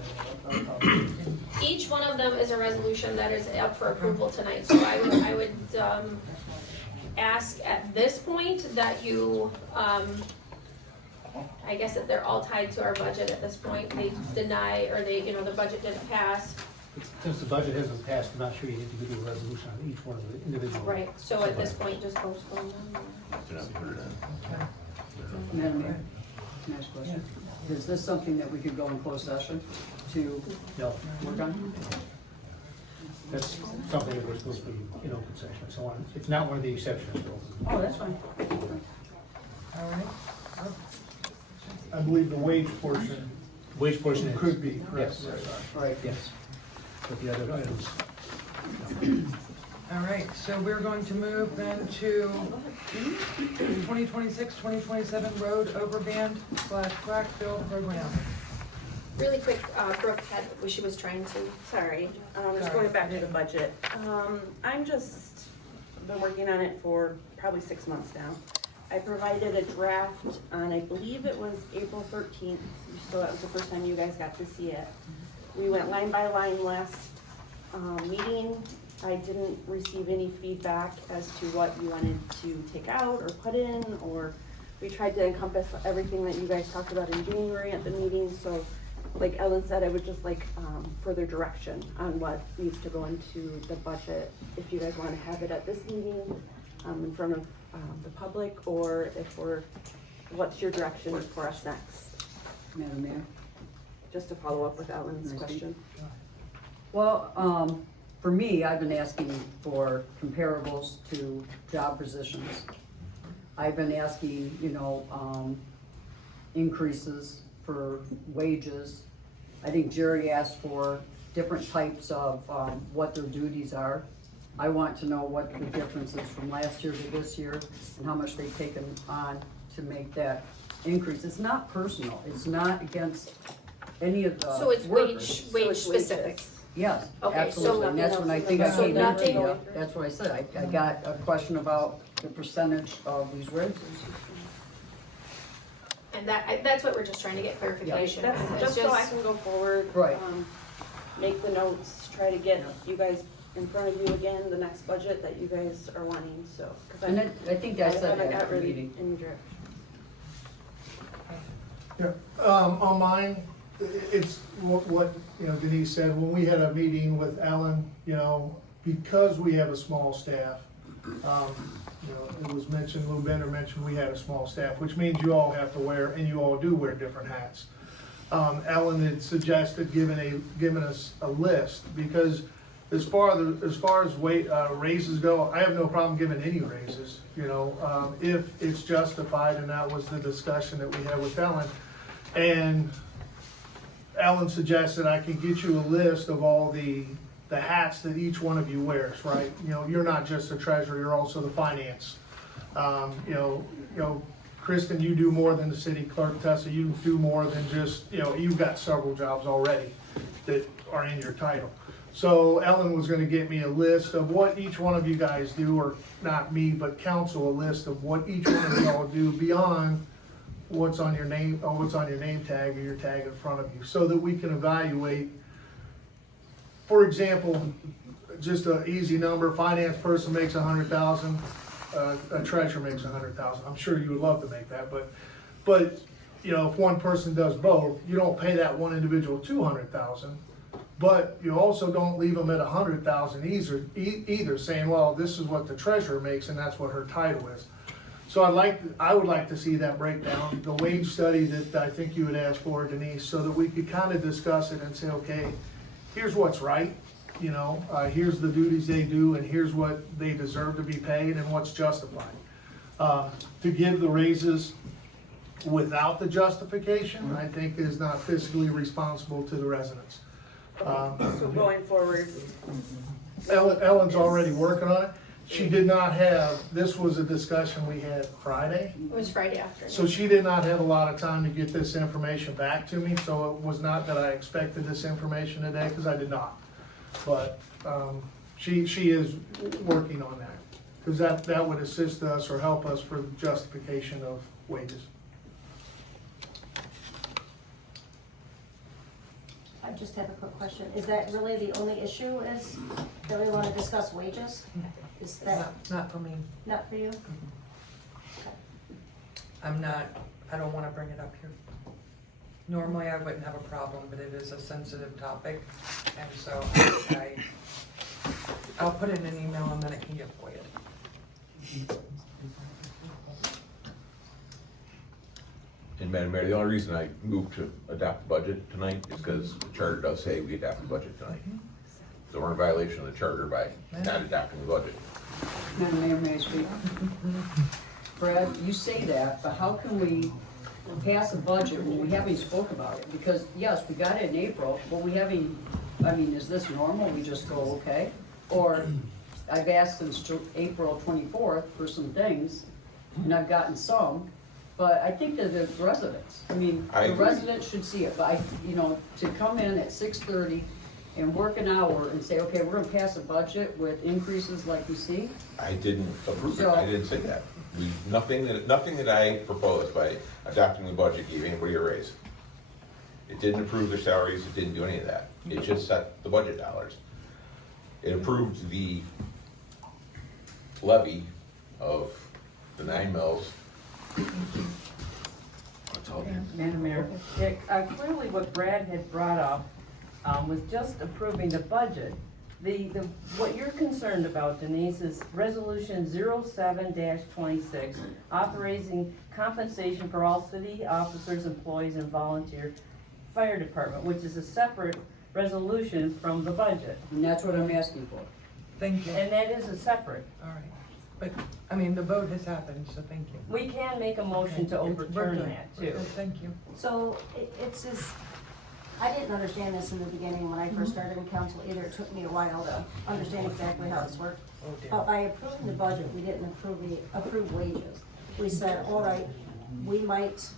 I'm Each one of them is a resolution that is up for approval tonight, so I would, ask at this point that you, I guess that they're all tied to our budget at this point, they deny, or the budget didn't pass. Since the budget hasn't passed, I'm not sure you need to do a resolution on each one of the individual. Right, so at this point, just postpone them. Madam Mayor, can I ask a question? Is this something that we could go in closed session to No, work on? that's something that we're supposed to be in open session, so on, it's not one of the exceptions. Oh, that's fine. All right. I believe the wage portion Wage portion is. could be, correct? Yes, right, yes. But the other items, All right, so we're going to move then to 2026-2027 road overband / crack fill program. Really quick, Brooke had, she was trying to, sorry, just going back to the budget. I'm just, been working on it for probably 6 months now. I provided a draft on, I believe it was April 13th, so that was the first time you guys got to see it. We went line by line last meeting. I didn't receive any feedback as to what you wanted to take out or put in, or we tried to encompass everything that you guys talked about in January at the meeting, so like Ellen said, I would just like further direction on what needs to go into the budget, if you guys want to have it at this meeting in front of the public, or if what's your direction for us next? Madam Mayor? Just to follow up with Ellen's Can I speak? question. Well, for me, I've been asking for comparables to job positions. I've been asking, increases for wages. I think Jerry asked for different types of, what their duties are. I want to know what the difference is from last year to this year and how much they've taken on to make that increase. It's not personal, it's not against any of the So it's workers. wage specific. Yes, Okay, so absolutely, and that's when I think I So came into nothing- you, that's what I said, I got a question about the percentage of these raises. And that's what we're just trying to get clarification on. That's It's just so I can go forward. Right. Make the notes, try to get you guys in front of you again, the next budget that you guys are wanting, so. 'Cause And I think I said haven't that got at the really meeting. any direction. On mine, it's what, Denise said, when we had a meeting with Ellen, because we have a small staff, it was mentioned, Lou Bender mentioned we had a small staff, which means you all have to wear, and you all do wear different hats. Ellen had suggested giving us a list, because as far as raises go, I have no problem giving any raises, if it's justified, and that was the discussion that we had with Ellen. And Ellen suggested I could get you a list of all the hats that each one of you wears, right? You're not just the treasurer, you're also the finance. Kristen, you do more than the city clerk. Tessa, you do more than just, you've got several jobs already that are in your title. So Ellen was gonna get me a list of what each one of you guys do, or not me, but council, a list of what each one of y'all do beyond what's on your name, or what's on your name tag or your tag in front of you, so that we can evaluate. For example, just an easy number, finance person makes 100,000, a treasurer makes 100,000. I'm sure you would love to make that, but if one person does both, you don't pay that one individual 200,000, but you also don't leave them at 100,000 either, saying, well, this is what the treasurer makes and that's what her title is. So I would like to see that breakdown, the wage study that I think you had asked for, Denise, so that we could kind of discuss it and say, okay, here's what's right, here's the duties they do, and here's what they deserve to be paid and what's justified. To give the raises without the justification, I think is not fiscally responsible to the residents. So going forward. Ellen's already working on it. She did not have, this was a discussion we had Friday. It was Friday afternoon. So she did not have a lot of time to get this information back to me, so it was not that I expected this information today, because I did not. But she is working on that, because that would assist us or help us for justification of wages. I just have a quick question. Is that really the only issue, is that we want to discuss wages? Is that Not for me. not for you? I don't wanna bring it up here. Normally I wouldn't have a problem, but it is a sensitive topic, and so I'll put it in an email and then it can get voided. And Madam Mayor, the only reason I moved to adopt the budget tonight is because the charter does say we adopt the budget tonight. So we're in violation of the charter by not adopting the budget. Madam Mayor, may I speak? Brad, you say that, but how can we pass a budget when we haven't spoke about it? Because, yes, we got it in April, but we haven't, is this normal? We just go, okay? Or I've asked since April 24th for some things, and I've gotten some, but I think that the residents, I the agree. residents should see it, but to come in at 6:30 and work an hour and say, okay, we're gonna pass a budget with increases like we see. I didn't approve it, So- I didn't say that. Nothing that I proposed by adopting the budget gave anybody a raise. It didn't approve their salaries, it didn't do any of that. It just set the budget dollars. It approved the levy of the 9 mills. That's all. Madam Mayor, clearly what Brad had brought up was just approving the budget. What you're concerned about, Denise, is resolution 07-26, authorizing compensation for all city officers, employees, and volunteer fire department, which is a separate resolution from the budget. And that's what I'm asking for. Thank you. And that is a separate. All right. But, I mean, the vote has happened, so thank you. We can make a motion to Okay, we're overturn good. that We're too. good, thank you. So it's just, I didn't understand this in the beginning when I first started in council either. It took me a while to understand exactly how this worked. Oh, dear. But by approving the budget, we didn't approve wages. We said, all right, we might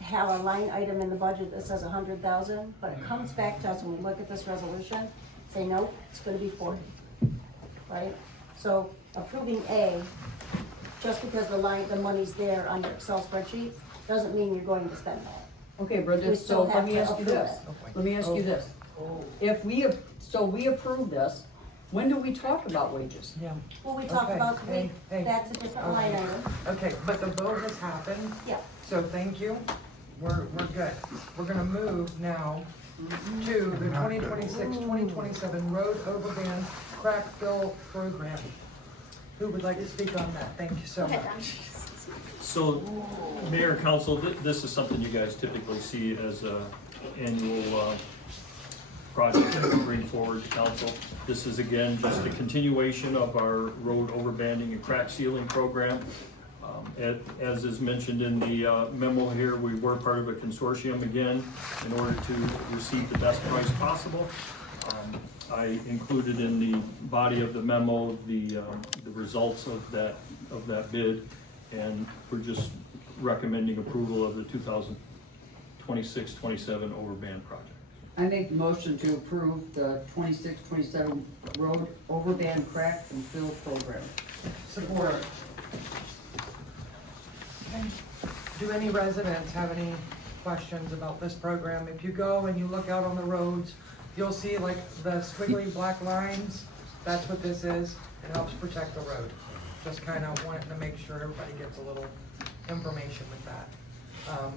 have a line item in the budget that says 100,000, but it comes back to us when we look at this resolution, say, nope, it's gonna be 40, right? So approving A, just because the money's there on the Excel spreadsheet, doesn't mean you're going to spend that. Okay, We Brenda, still so have let me to ask you approve this. it. Let me ask you this. If we, so we approve this, when do we talk about wages? Yeah. Well, we talked Okay, about, hey, hey. that's a different line item. Okay, but the vote has happened, Yeah. so thank you. We're good. We're gonna move now to the 2026-2027 Road Overband Crack Fill Program. Who would like to speak on that? Thank you so Go ahead, much. Don. So, Mayor and Council, this is something you guys typically see as a annual project that we bring forward to council. This is again just a continuation of our road overbanding and crack sealing program. As is mentioned in the memo here, we were part of a consortium again in order to receive the best price possible. I included in the body of the memo the results of that bid, and we're just recommending approval of the 2026-27 overband project. I make the motion to approve the 26-27 road overband crack and fill program. Support. Okay. Do any residents have any questions about this program? If you go and you look out on the roads, you'll see like the squiggly black lines. That's what this is. It helps protect the road. Just kind of wanted to make sure everybody gets a little information with that.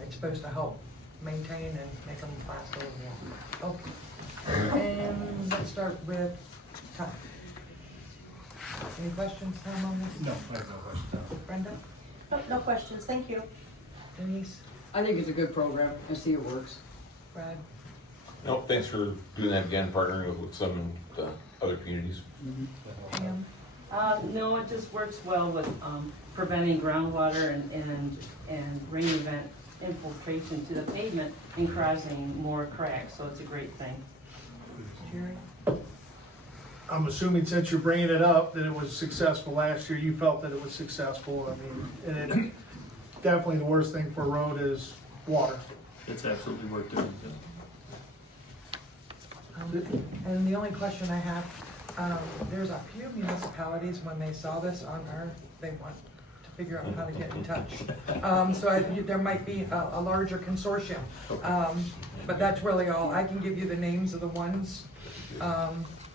It's supposed to help maintain and make them last a little more. Okay. And let's start with Tom. Any questions, Tom, on this? No, I have no questions. Brenda? No questions, thank you. Denise? I think it's a good program. I see it works. Brad? No, thanks for doing that again, partnering with some of the other communities. Pam? No, it just works well with preventing groundwater and rain event infiltration to the pavement and causing more cracks, so it's a great thing. Jerry? I'm assuming since you're bringing it up, that it was successful last year, you felt that it was successful, I mean, and it, definitely the worst thing for a road is water. It's absolutely worked out. And the only question I have, there's a few municipalities, when they saw this on our, they want to figure out how to get in touch. So there might be a larger consortium. But that's really all. I can give you the names of the ones,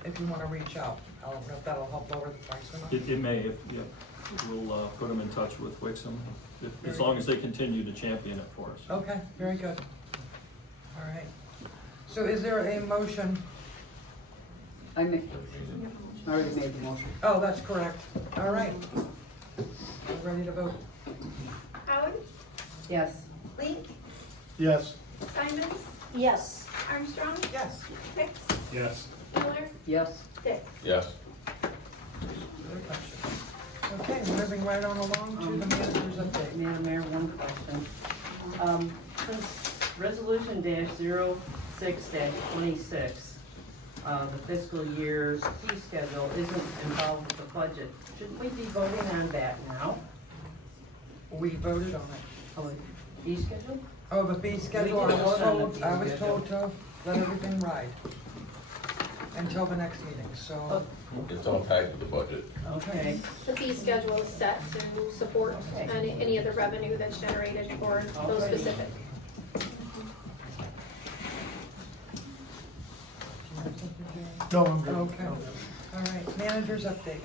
if you wanna reach out. I don't know if that'll help lower the price or not. It may, we'll put them in touch with Wixom, as long as they continue to champion it for us. Okay, very good. All right. So is there a motion? I already made the motion. Oh, that's correct. All right. Ready to vote? Howard? Yes. Lee? Yes. Simons? Yes. Armstrong? Yes. Hicks? Yes. Miller? Yes. Dick? Yes. Other questions? Okay, moving right on along to the manager's update. Madam Mayor, one question. Resolution -06-26, the fiscal year's fee schedule isn't involved with the budget. Shouldn't we be voting on that now? We voted on it. Oh, the fee schedule? Oh, the fee schedule, We did vote on the fee I was schedule. told to let everything ride until the next meeting, so. It's all tied to the budget. Okay. The fee schedule is set to support any other revenue that's generated for those Okay. specific. No, I'm good. Okay, all right, manager's update.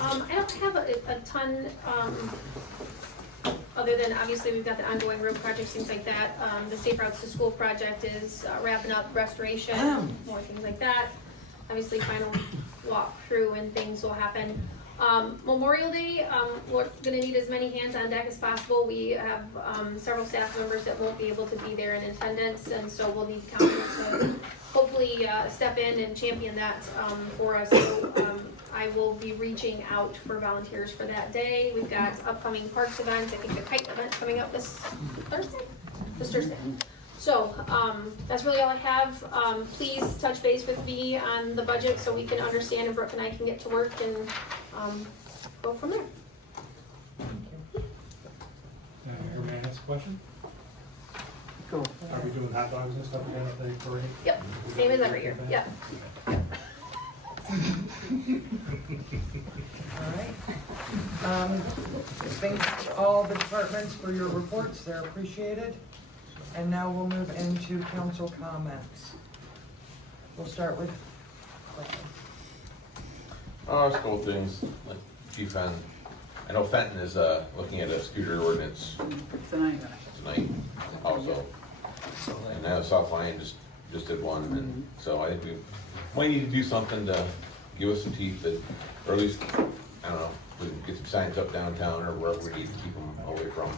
I don't have a ton, other than obviously we've got the ongoing road projects, things like that. The Safe Routes to School project is wrapping up restoration, more things like that. Obviously, final walkthrough and things will happen. Memorial Day, we're gonna need as many hands on deck as possible. We have several staff members that won't be able to be there in attendance, and so we'll need council to hopefully step in and champion that for us. So I will be reaching out for volunteers for that day. We've got upcoming parks events, I think the kite event coming up this Thursday? This Thursday. So, that's really all I have. Please touch base with me on the budget so we can understand and Brooke and I can get to work and, go from there. Your man has a question? Go. Are we doing hot dogs and stuff again at the parade? Yep, same as every year, yep. All right. Thanks to all the departments for your reports, they're appreciated. And now we'll move into council comments. We'll start with Clifton. A couple of things, like Chief Fenton. I know Fenton is, looking at a scooter ordinance tonight also. And now South Lyon just did one, and so I think we might need to do something to give us some teeth that, or at least, I don't know, we can get some signs up downtown or wherever we need to keep them away from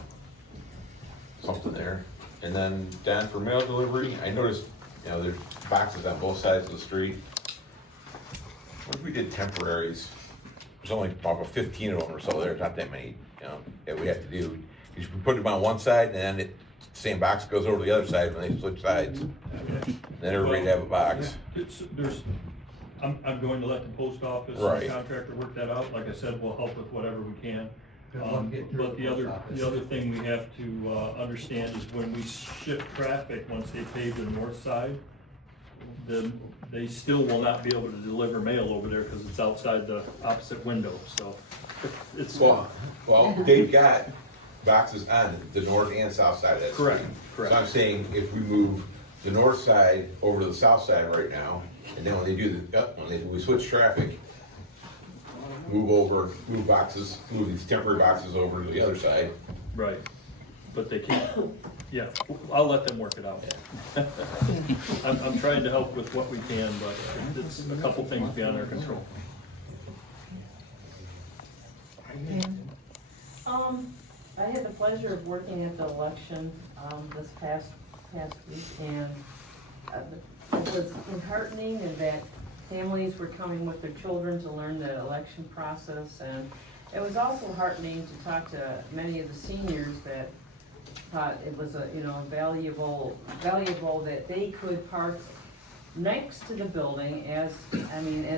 something there. And then down for mail delivery, I noticed, there's boxes on both sides of the street. What if we did temporaries? There's only about 15 of them or so, there's not that many, that we have to do. You should put them on one side and then the same box goes over to the other side when they switch sides. Then everybody'd have a box. I'm going to let the post office and the contractor work that out. Like I said, we'll help with whatever we can. But the other thing we have to understand is when we shift traffic, once they pave the north side, then they still will not be able to deliver mail over there because it's outside the opposite window, so it's. Well, they've got boxes on the north and south side of that street. Correct. So I'm saying if we move the north side over to the south side right now, and then when they do we switch traffic, move these temporary boxes over to the other side. Right, but they can't, yeah, I'll let them work it out. I'm trying to help with what we can, but it's a couple things beyond our control. I had the pleasure of working at the election, this past week, and it was heartening in that families were coming with their children to learn the election process, and it was also heartening to talk to many of the seniors that thought it was valuable that they could park next to the building as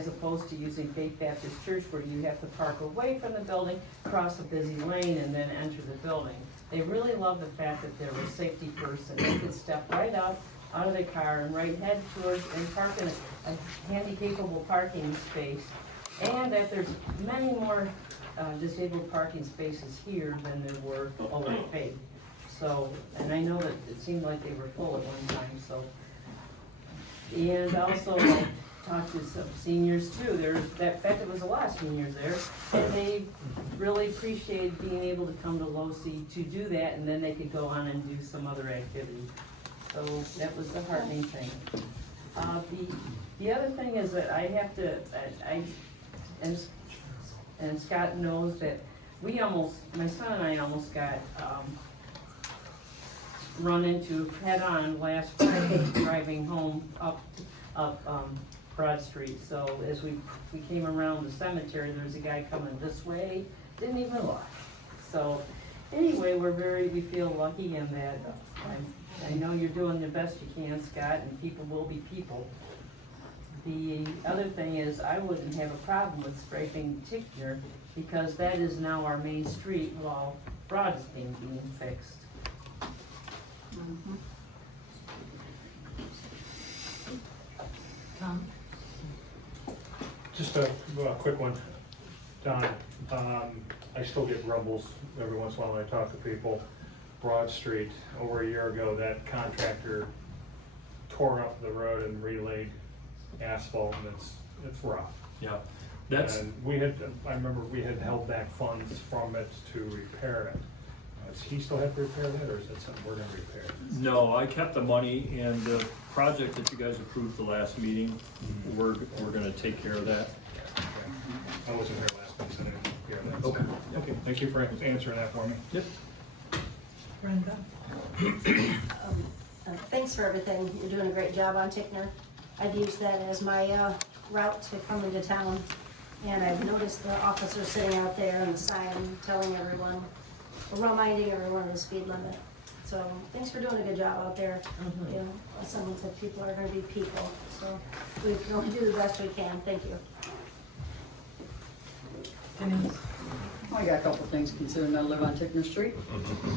opposed to using Faith Baptist Church where you have to park away from the building, cross a busy lane, and then enter the building. They really loved the fact that there was safety first, and they could step right out of their car and head towards and park in a handy-capable parking space, and that there's many more disabled parking spaces here than there were over at Faith. So, and I know that it seemed like they were full at one time, so. And also, I talked to some seniors too. There was a lot of seniors there, and they really appreciated being able to come to LoC to do that, and then they could go on and do some other activity. So that was the heartening thing. The other thing is that I have to, and Scott knows that my son and I almost got run into head-on last Friday driving home up Broad Street. So as we came around the cemetery, there's a guy coming this way, didn't even look. So anyway, we feel lucky in that I know you're doing the best you can, Scott, and people will be people. The other thing is I wouldn't have a problem with striping Tickner because that is now our main street while Broad is being fixed. Tom? Just a quick one, Don. I still get rumbles every once in a while when I talk to people. Broad Street, over a year ago, that contractor tore up the road and relayed asphalt, and it's rough. Yeah, And I remember we had held back funds from it to repair it. Does he still have to repair that, or is that something we're gonna repair? No, I kept the money, and the project that you guys approved the last meeting, we're gonna take care of that. I wasn't here last month, so I didn't hear that. Okay, thank you for answering that for me. Yep. Brenda? Thanks for everything. You're doing a great job on Tickner. I've used that as my route to come into town And I've noticed the officers sitting out there and the sign telling everyone, reminding everyone of the speed limit. So thanks for doing a good job out there. You know, as someone said, people are gonna be people, so we can only do the best we can. Thank you. Denise? I got a couple things considering I live on Tickner Street.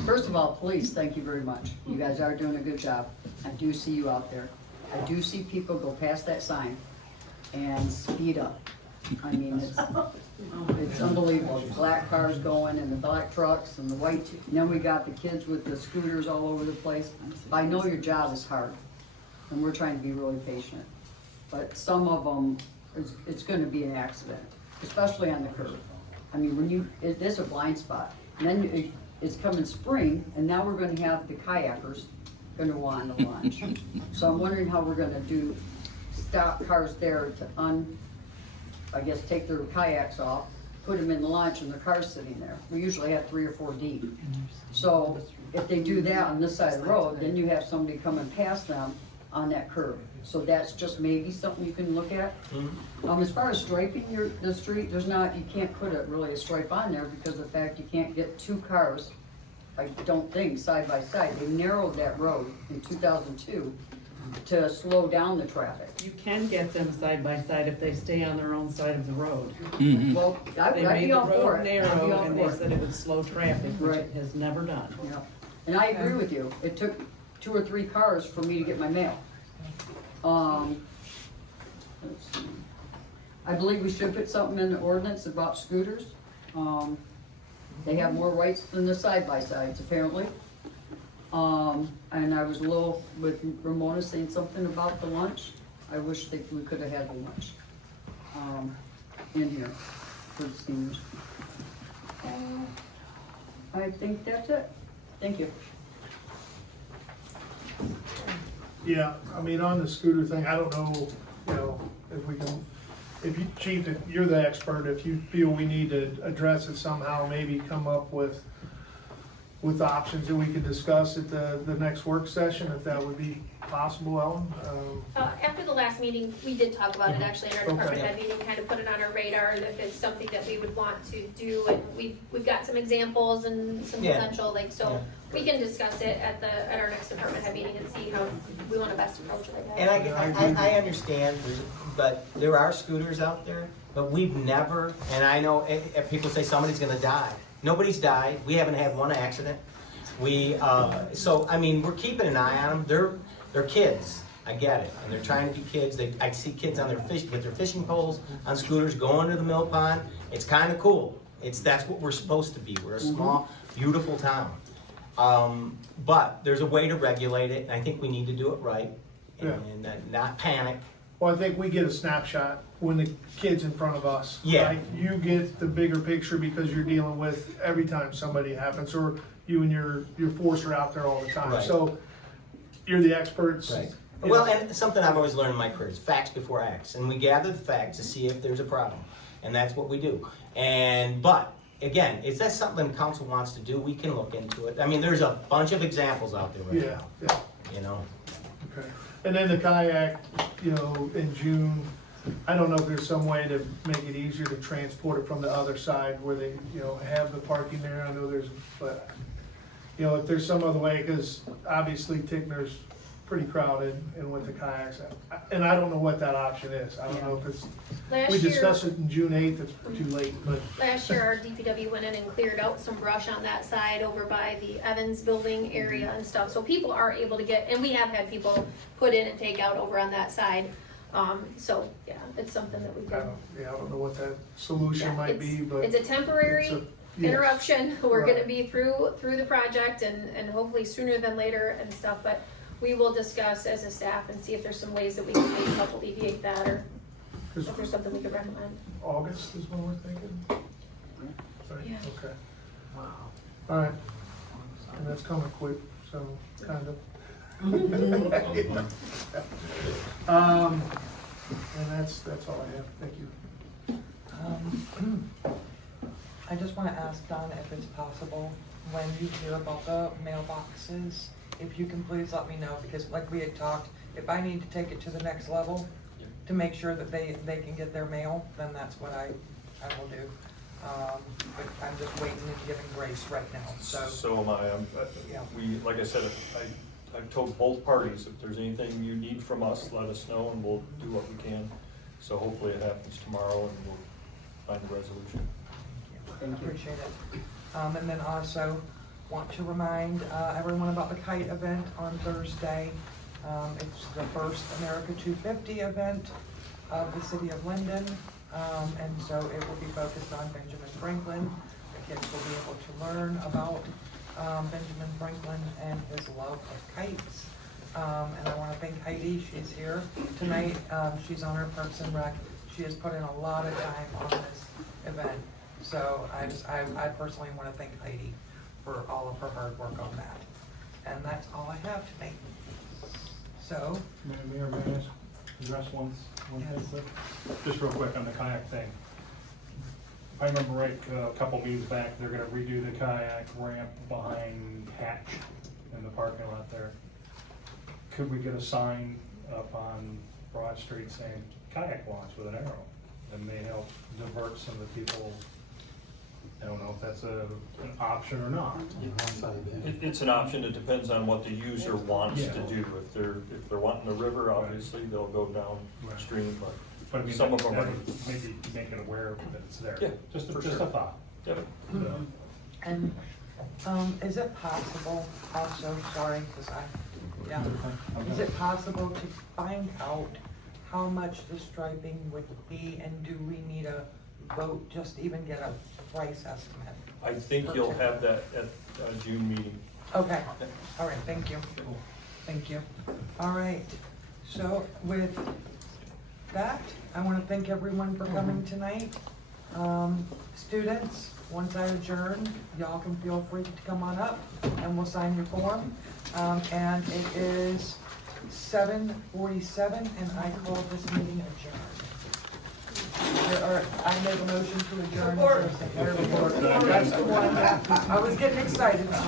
First of all, police, thank you very much. You guys are doing a good job. I do see you out there. I do see people go past that sign and speed up. I mean, it's unbelievable. The black cars going and the black trucks and the white, and then we got the kids with the scooters all over the place. I know your job is hard and we're trying to be really patient. But some of them, it's gonna be an accident, especially on the curb. I mean, when it is a blind spot. And then it's coming spring, and now we're gonna have the kayakers gonna want to launch. So I'm wondering how we're gonna stop cars there to I guess take their kayaks off, put them in the launch, and the car's sitting there. We usually have 3 or 4 deep. So if they do that on this side of the road, then you have somebody coming past them on that curb. So that's just maybe something you can look at. As far as striping the street, you can't put really a stripe on there because of the fact you can't get 2 cars, I don't think, side by side. They narrowed that road in 2002 to slow down the traffic. You can get them side by side if they stay on their own side of the road. Well, I'd They be made the all for road it. I'd be narrow all and for they it. said it would slow traffic, which Right. it has never done. Yeah, and I agree with you. It took 2 or 3 cars for me to get my mail. Let's see. I believe we should put something in the ordinance about scooters. They have more rights than the side-by-sides apparently. And I was a little, with Ramona saying something about the lunch. I wish that we could have had the lunch, in here for the seniors. I think that's it. Thank you. Yeah, I mean, on the scooter thing, I don't know, you know, if we can, Chief, if you're the expert, if you feel we need to address it somehow, maybe come up with options that we could discuss at the next work session, if that would be possible, Ellen? After the last meeting, we did talk about it actually in our Okay. department head meeting, kind of put it on our radar, and if it's something that we would want to do, and we've got some examples and some Yeah. potential, like, so we can discuss it at our next department head meeting and see how we want to best approach it, I guess. And I understand, but there are scooters out there, but we've never, and I know if people say somebody's gonna die. Nobody's died. We haven't had one accident. So, I mean, we're keeping an eye on them. They're kids. I get it. And they're trying to be kids. I see kids on with their fishing poles, on scooters, going to the mill pond. It's kind of cool. That's what we're supposed to be. We're a small, beautiful town. But there's a way to regulate it, and I think we need to do it right and not panic. Well, I think we get a snapshot when the kid's in front of us. Yeah. Right? You get the bigger picture because you're dealing with every time somebody happens, or you and your force are out there all the time. Right. So you're the experts. Right. You Well, know. and something I've always learned in my career is facts before acts. And we gather the facts to see if there's a problem. And that's what we do. But again, if that's something the council wants to do, we can look into it. I mean, there's a bunch of examples out there right now. Yeah. You know? Okay. And then the kayak, you know, in June, I don't know if there's some way to make it easier to transport it from the other side where they, you know, have the parking there. I know but, you know, if there's some other way, because obviously Tickner's pretty crowded and with the kayaks. And I don't know what that option is. I don't know if it's, we discussed it in June 8th, it's too late, but. Last year, our DPW went in and cleared out some brush on that side over by the Evans building area and stuff. So people are able to get, and we have had people put in and take out over on that side. So, yeah, it's something that we I don't know what that solution might be, but. It's a temporary interruption. We're Right. gonna be through the project and hopefully sooner than later and stuff, but we will discuss as a staff and see if there's some ways that we can maybe help alleviate that, or if there's something we could recommend. August is when we're thinking? Right, Yeah. okay. Wow. All right. And that's coming quick, so kind of. And that's all I have. Thank you. I just want to ask Don if it's possible, when you hear about the mailboxes, if you can please let me know, because like we had talked, if I need to take it to the next level, to make sure that they can get their mail, then that's what I will do. But I'm just waiting and giving grace right now, so. So am I. Yeah. We, like I said, I've told both parties, if there's anything you need from us, let us know and we'll do what we can. So hopefully it happens tomorrow and we'll find a resolution. Appreciate it. And then also want to remind everyone about the kite event on Thursday. It's the first America 250 event of the city of Linden. And so it will be focused on Benjamin Franklin. The kids will be able to learn about Benjamin Franklin and his love of kites. And I want to thank Heidi, she's here tonight. She's on our Parks and Rec. She has put in a lot of time on this event. So I personally want to thank Heidi for all of her hard work on that. And that's all I have tonight. So. Mayor, may I address one thing quick? Just real quick on the kayak thing. If I remember right, a couple meetings back, they're gonna redo the kayak ramp behind Hatch in the parking lot there. Could we get a sign up on Broad Street saying kayak launch with an arrow? That may help divert some of the people. I don't know if that's an option or not. It's an option. It depends on what the user wants to do. If they're wanting the river, obviously they'll go downstream, But I mean, some of them are. maybe make it aware that it's there. Yeah, Just for a sure. thought. Yep. And is it possible also, sorry, because is it possible to find out how much the striping would be, and do we need a vote just to even get a price estimate? I think you'll have that at June meeting. Okay, all right, thank you. Thank you. All right, so with that, I want to thank everyone for coming tonight. Students, once I adjourn, y'all can feel free to come on up and we'll sign your form. And it is 7:47 and I call this meeting adjourned. I make a motion to adjourn. That's the one. I was getting excited. All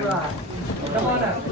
right, come on up.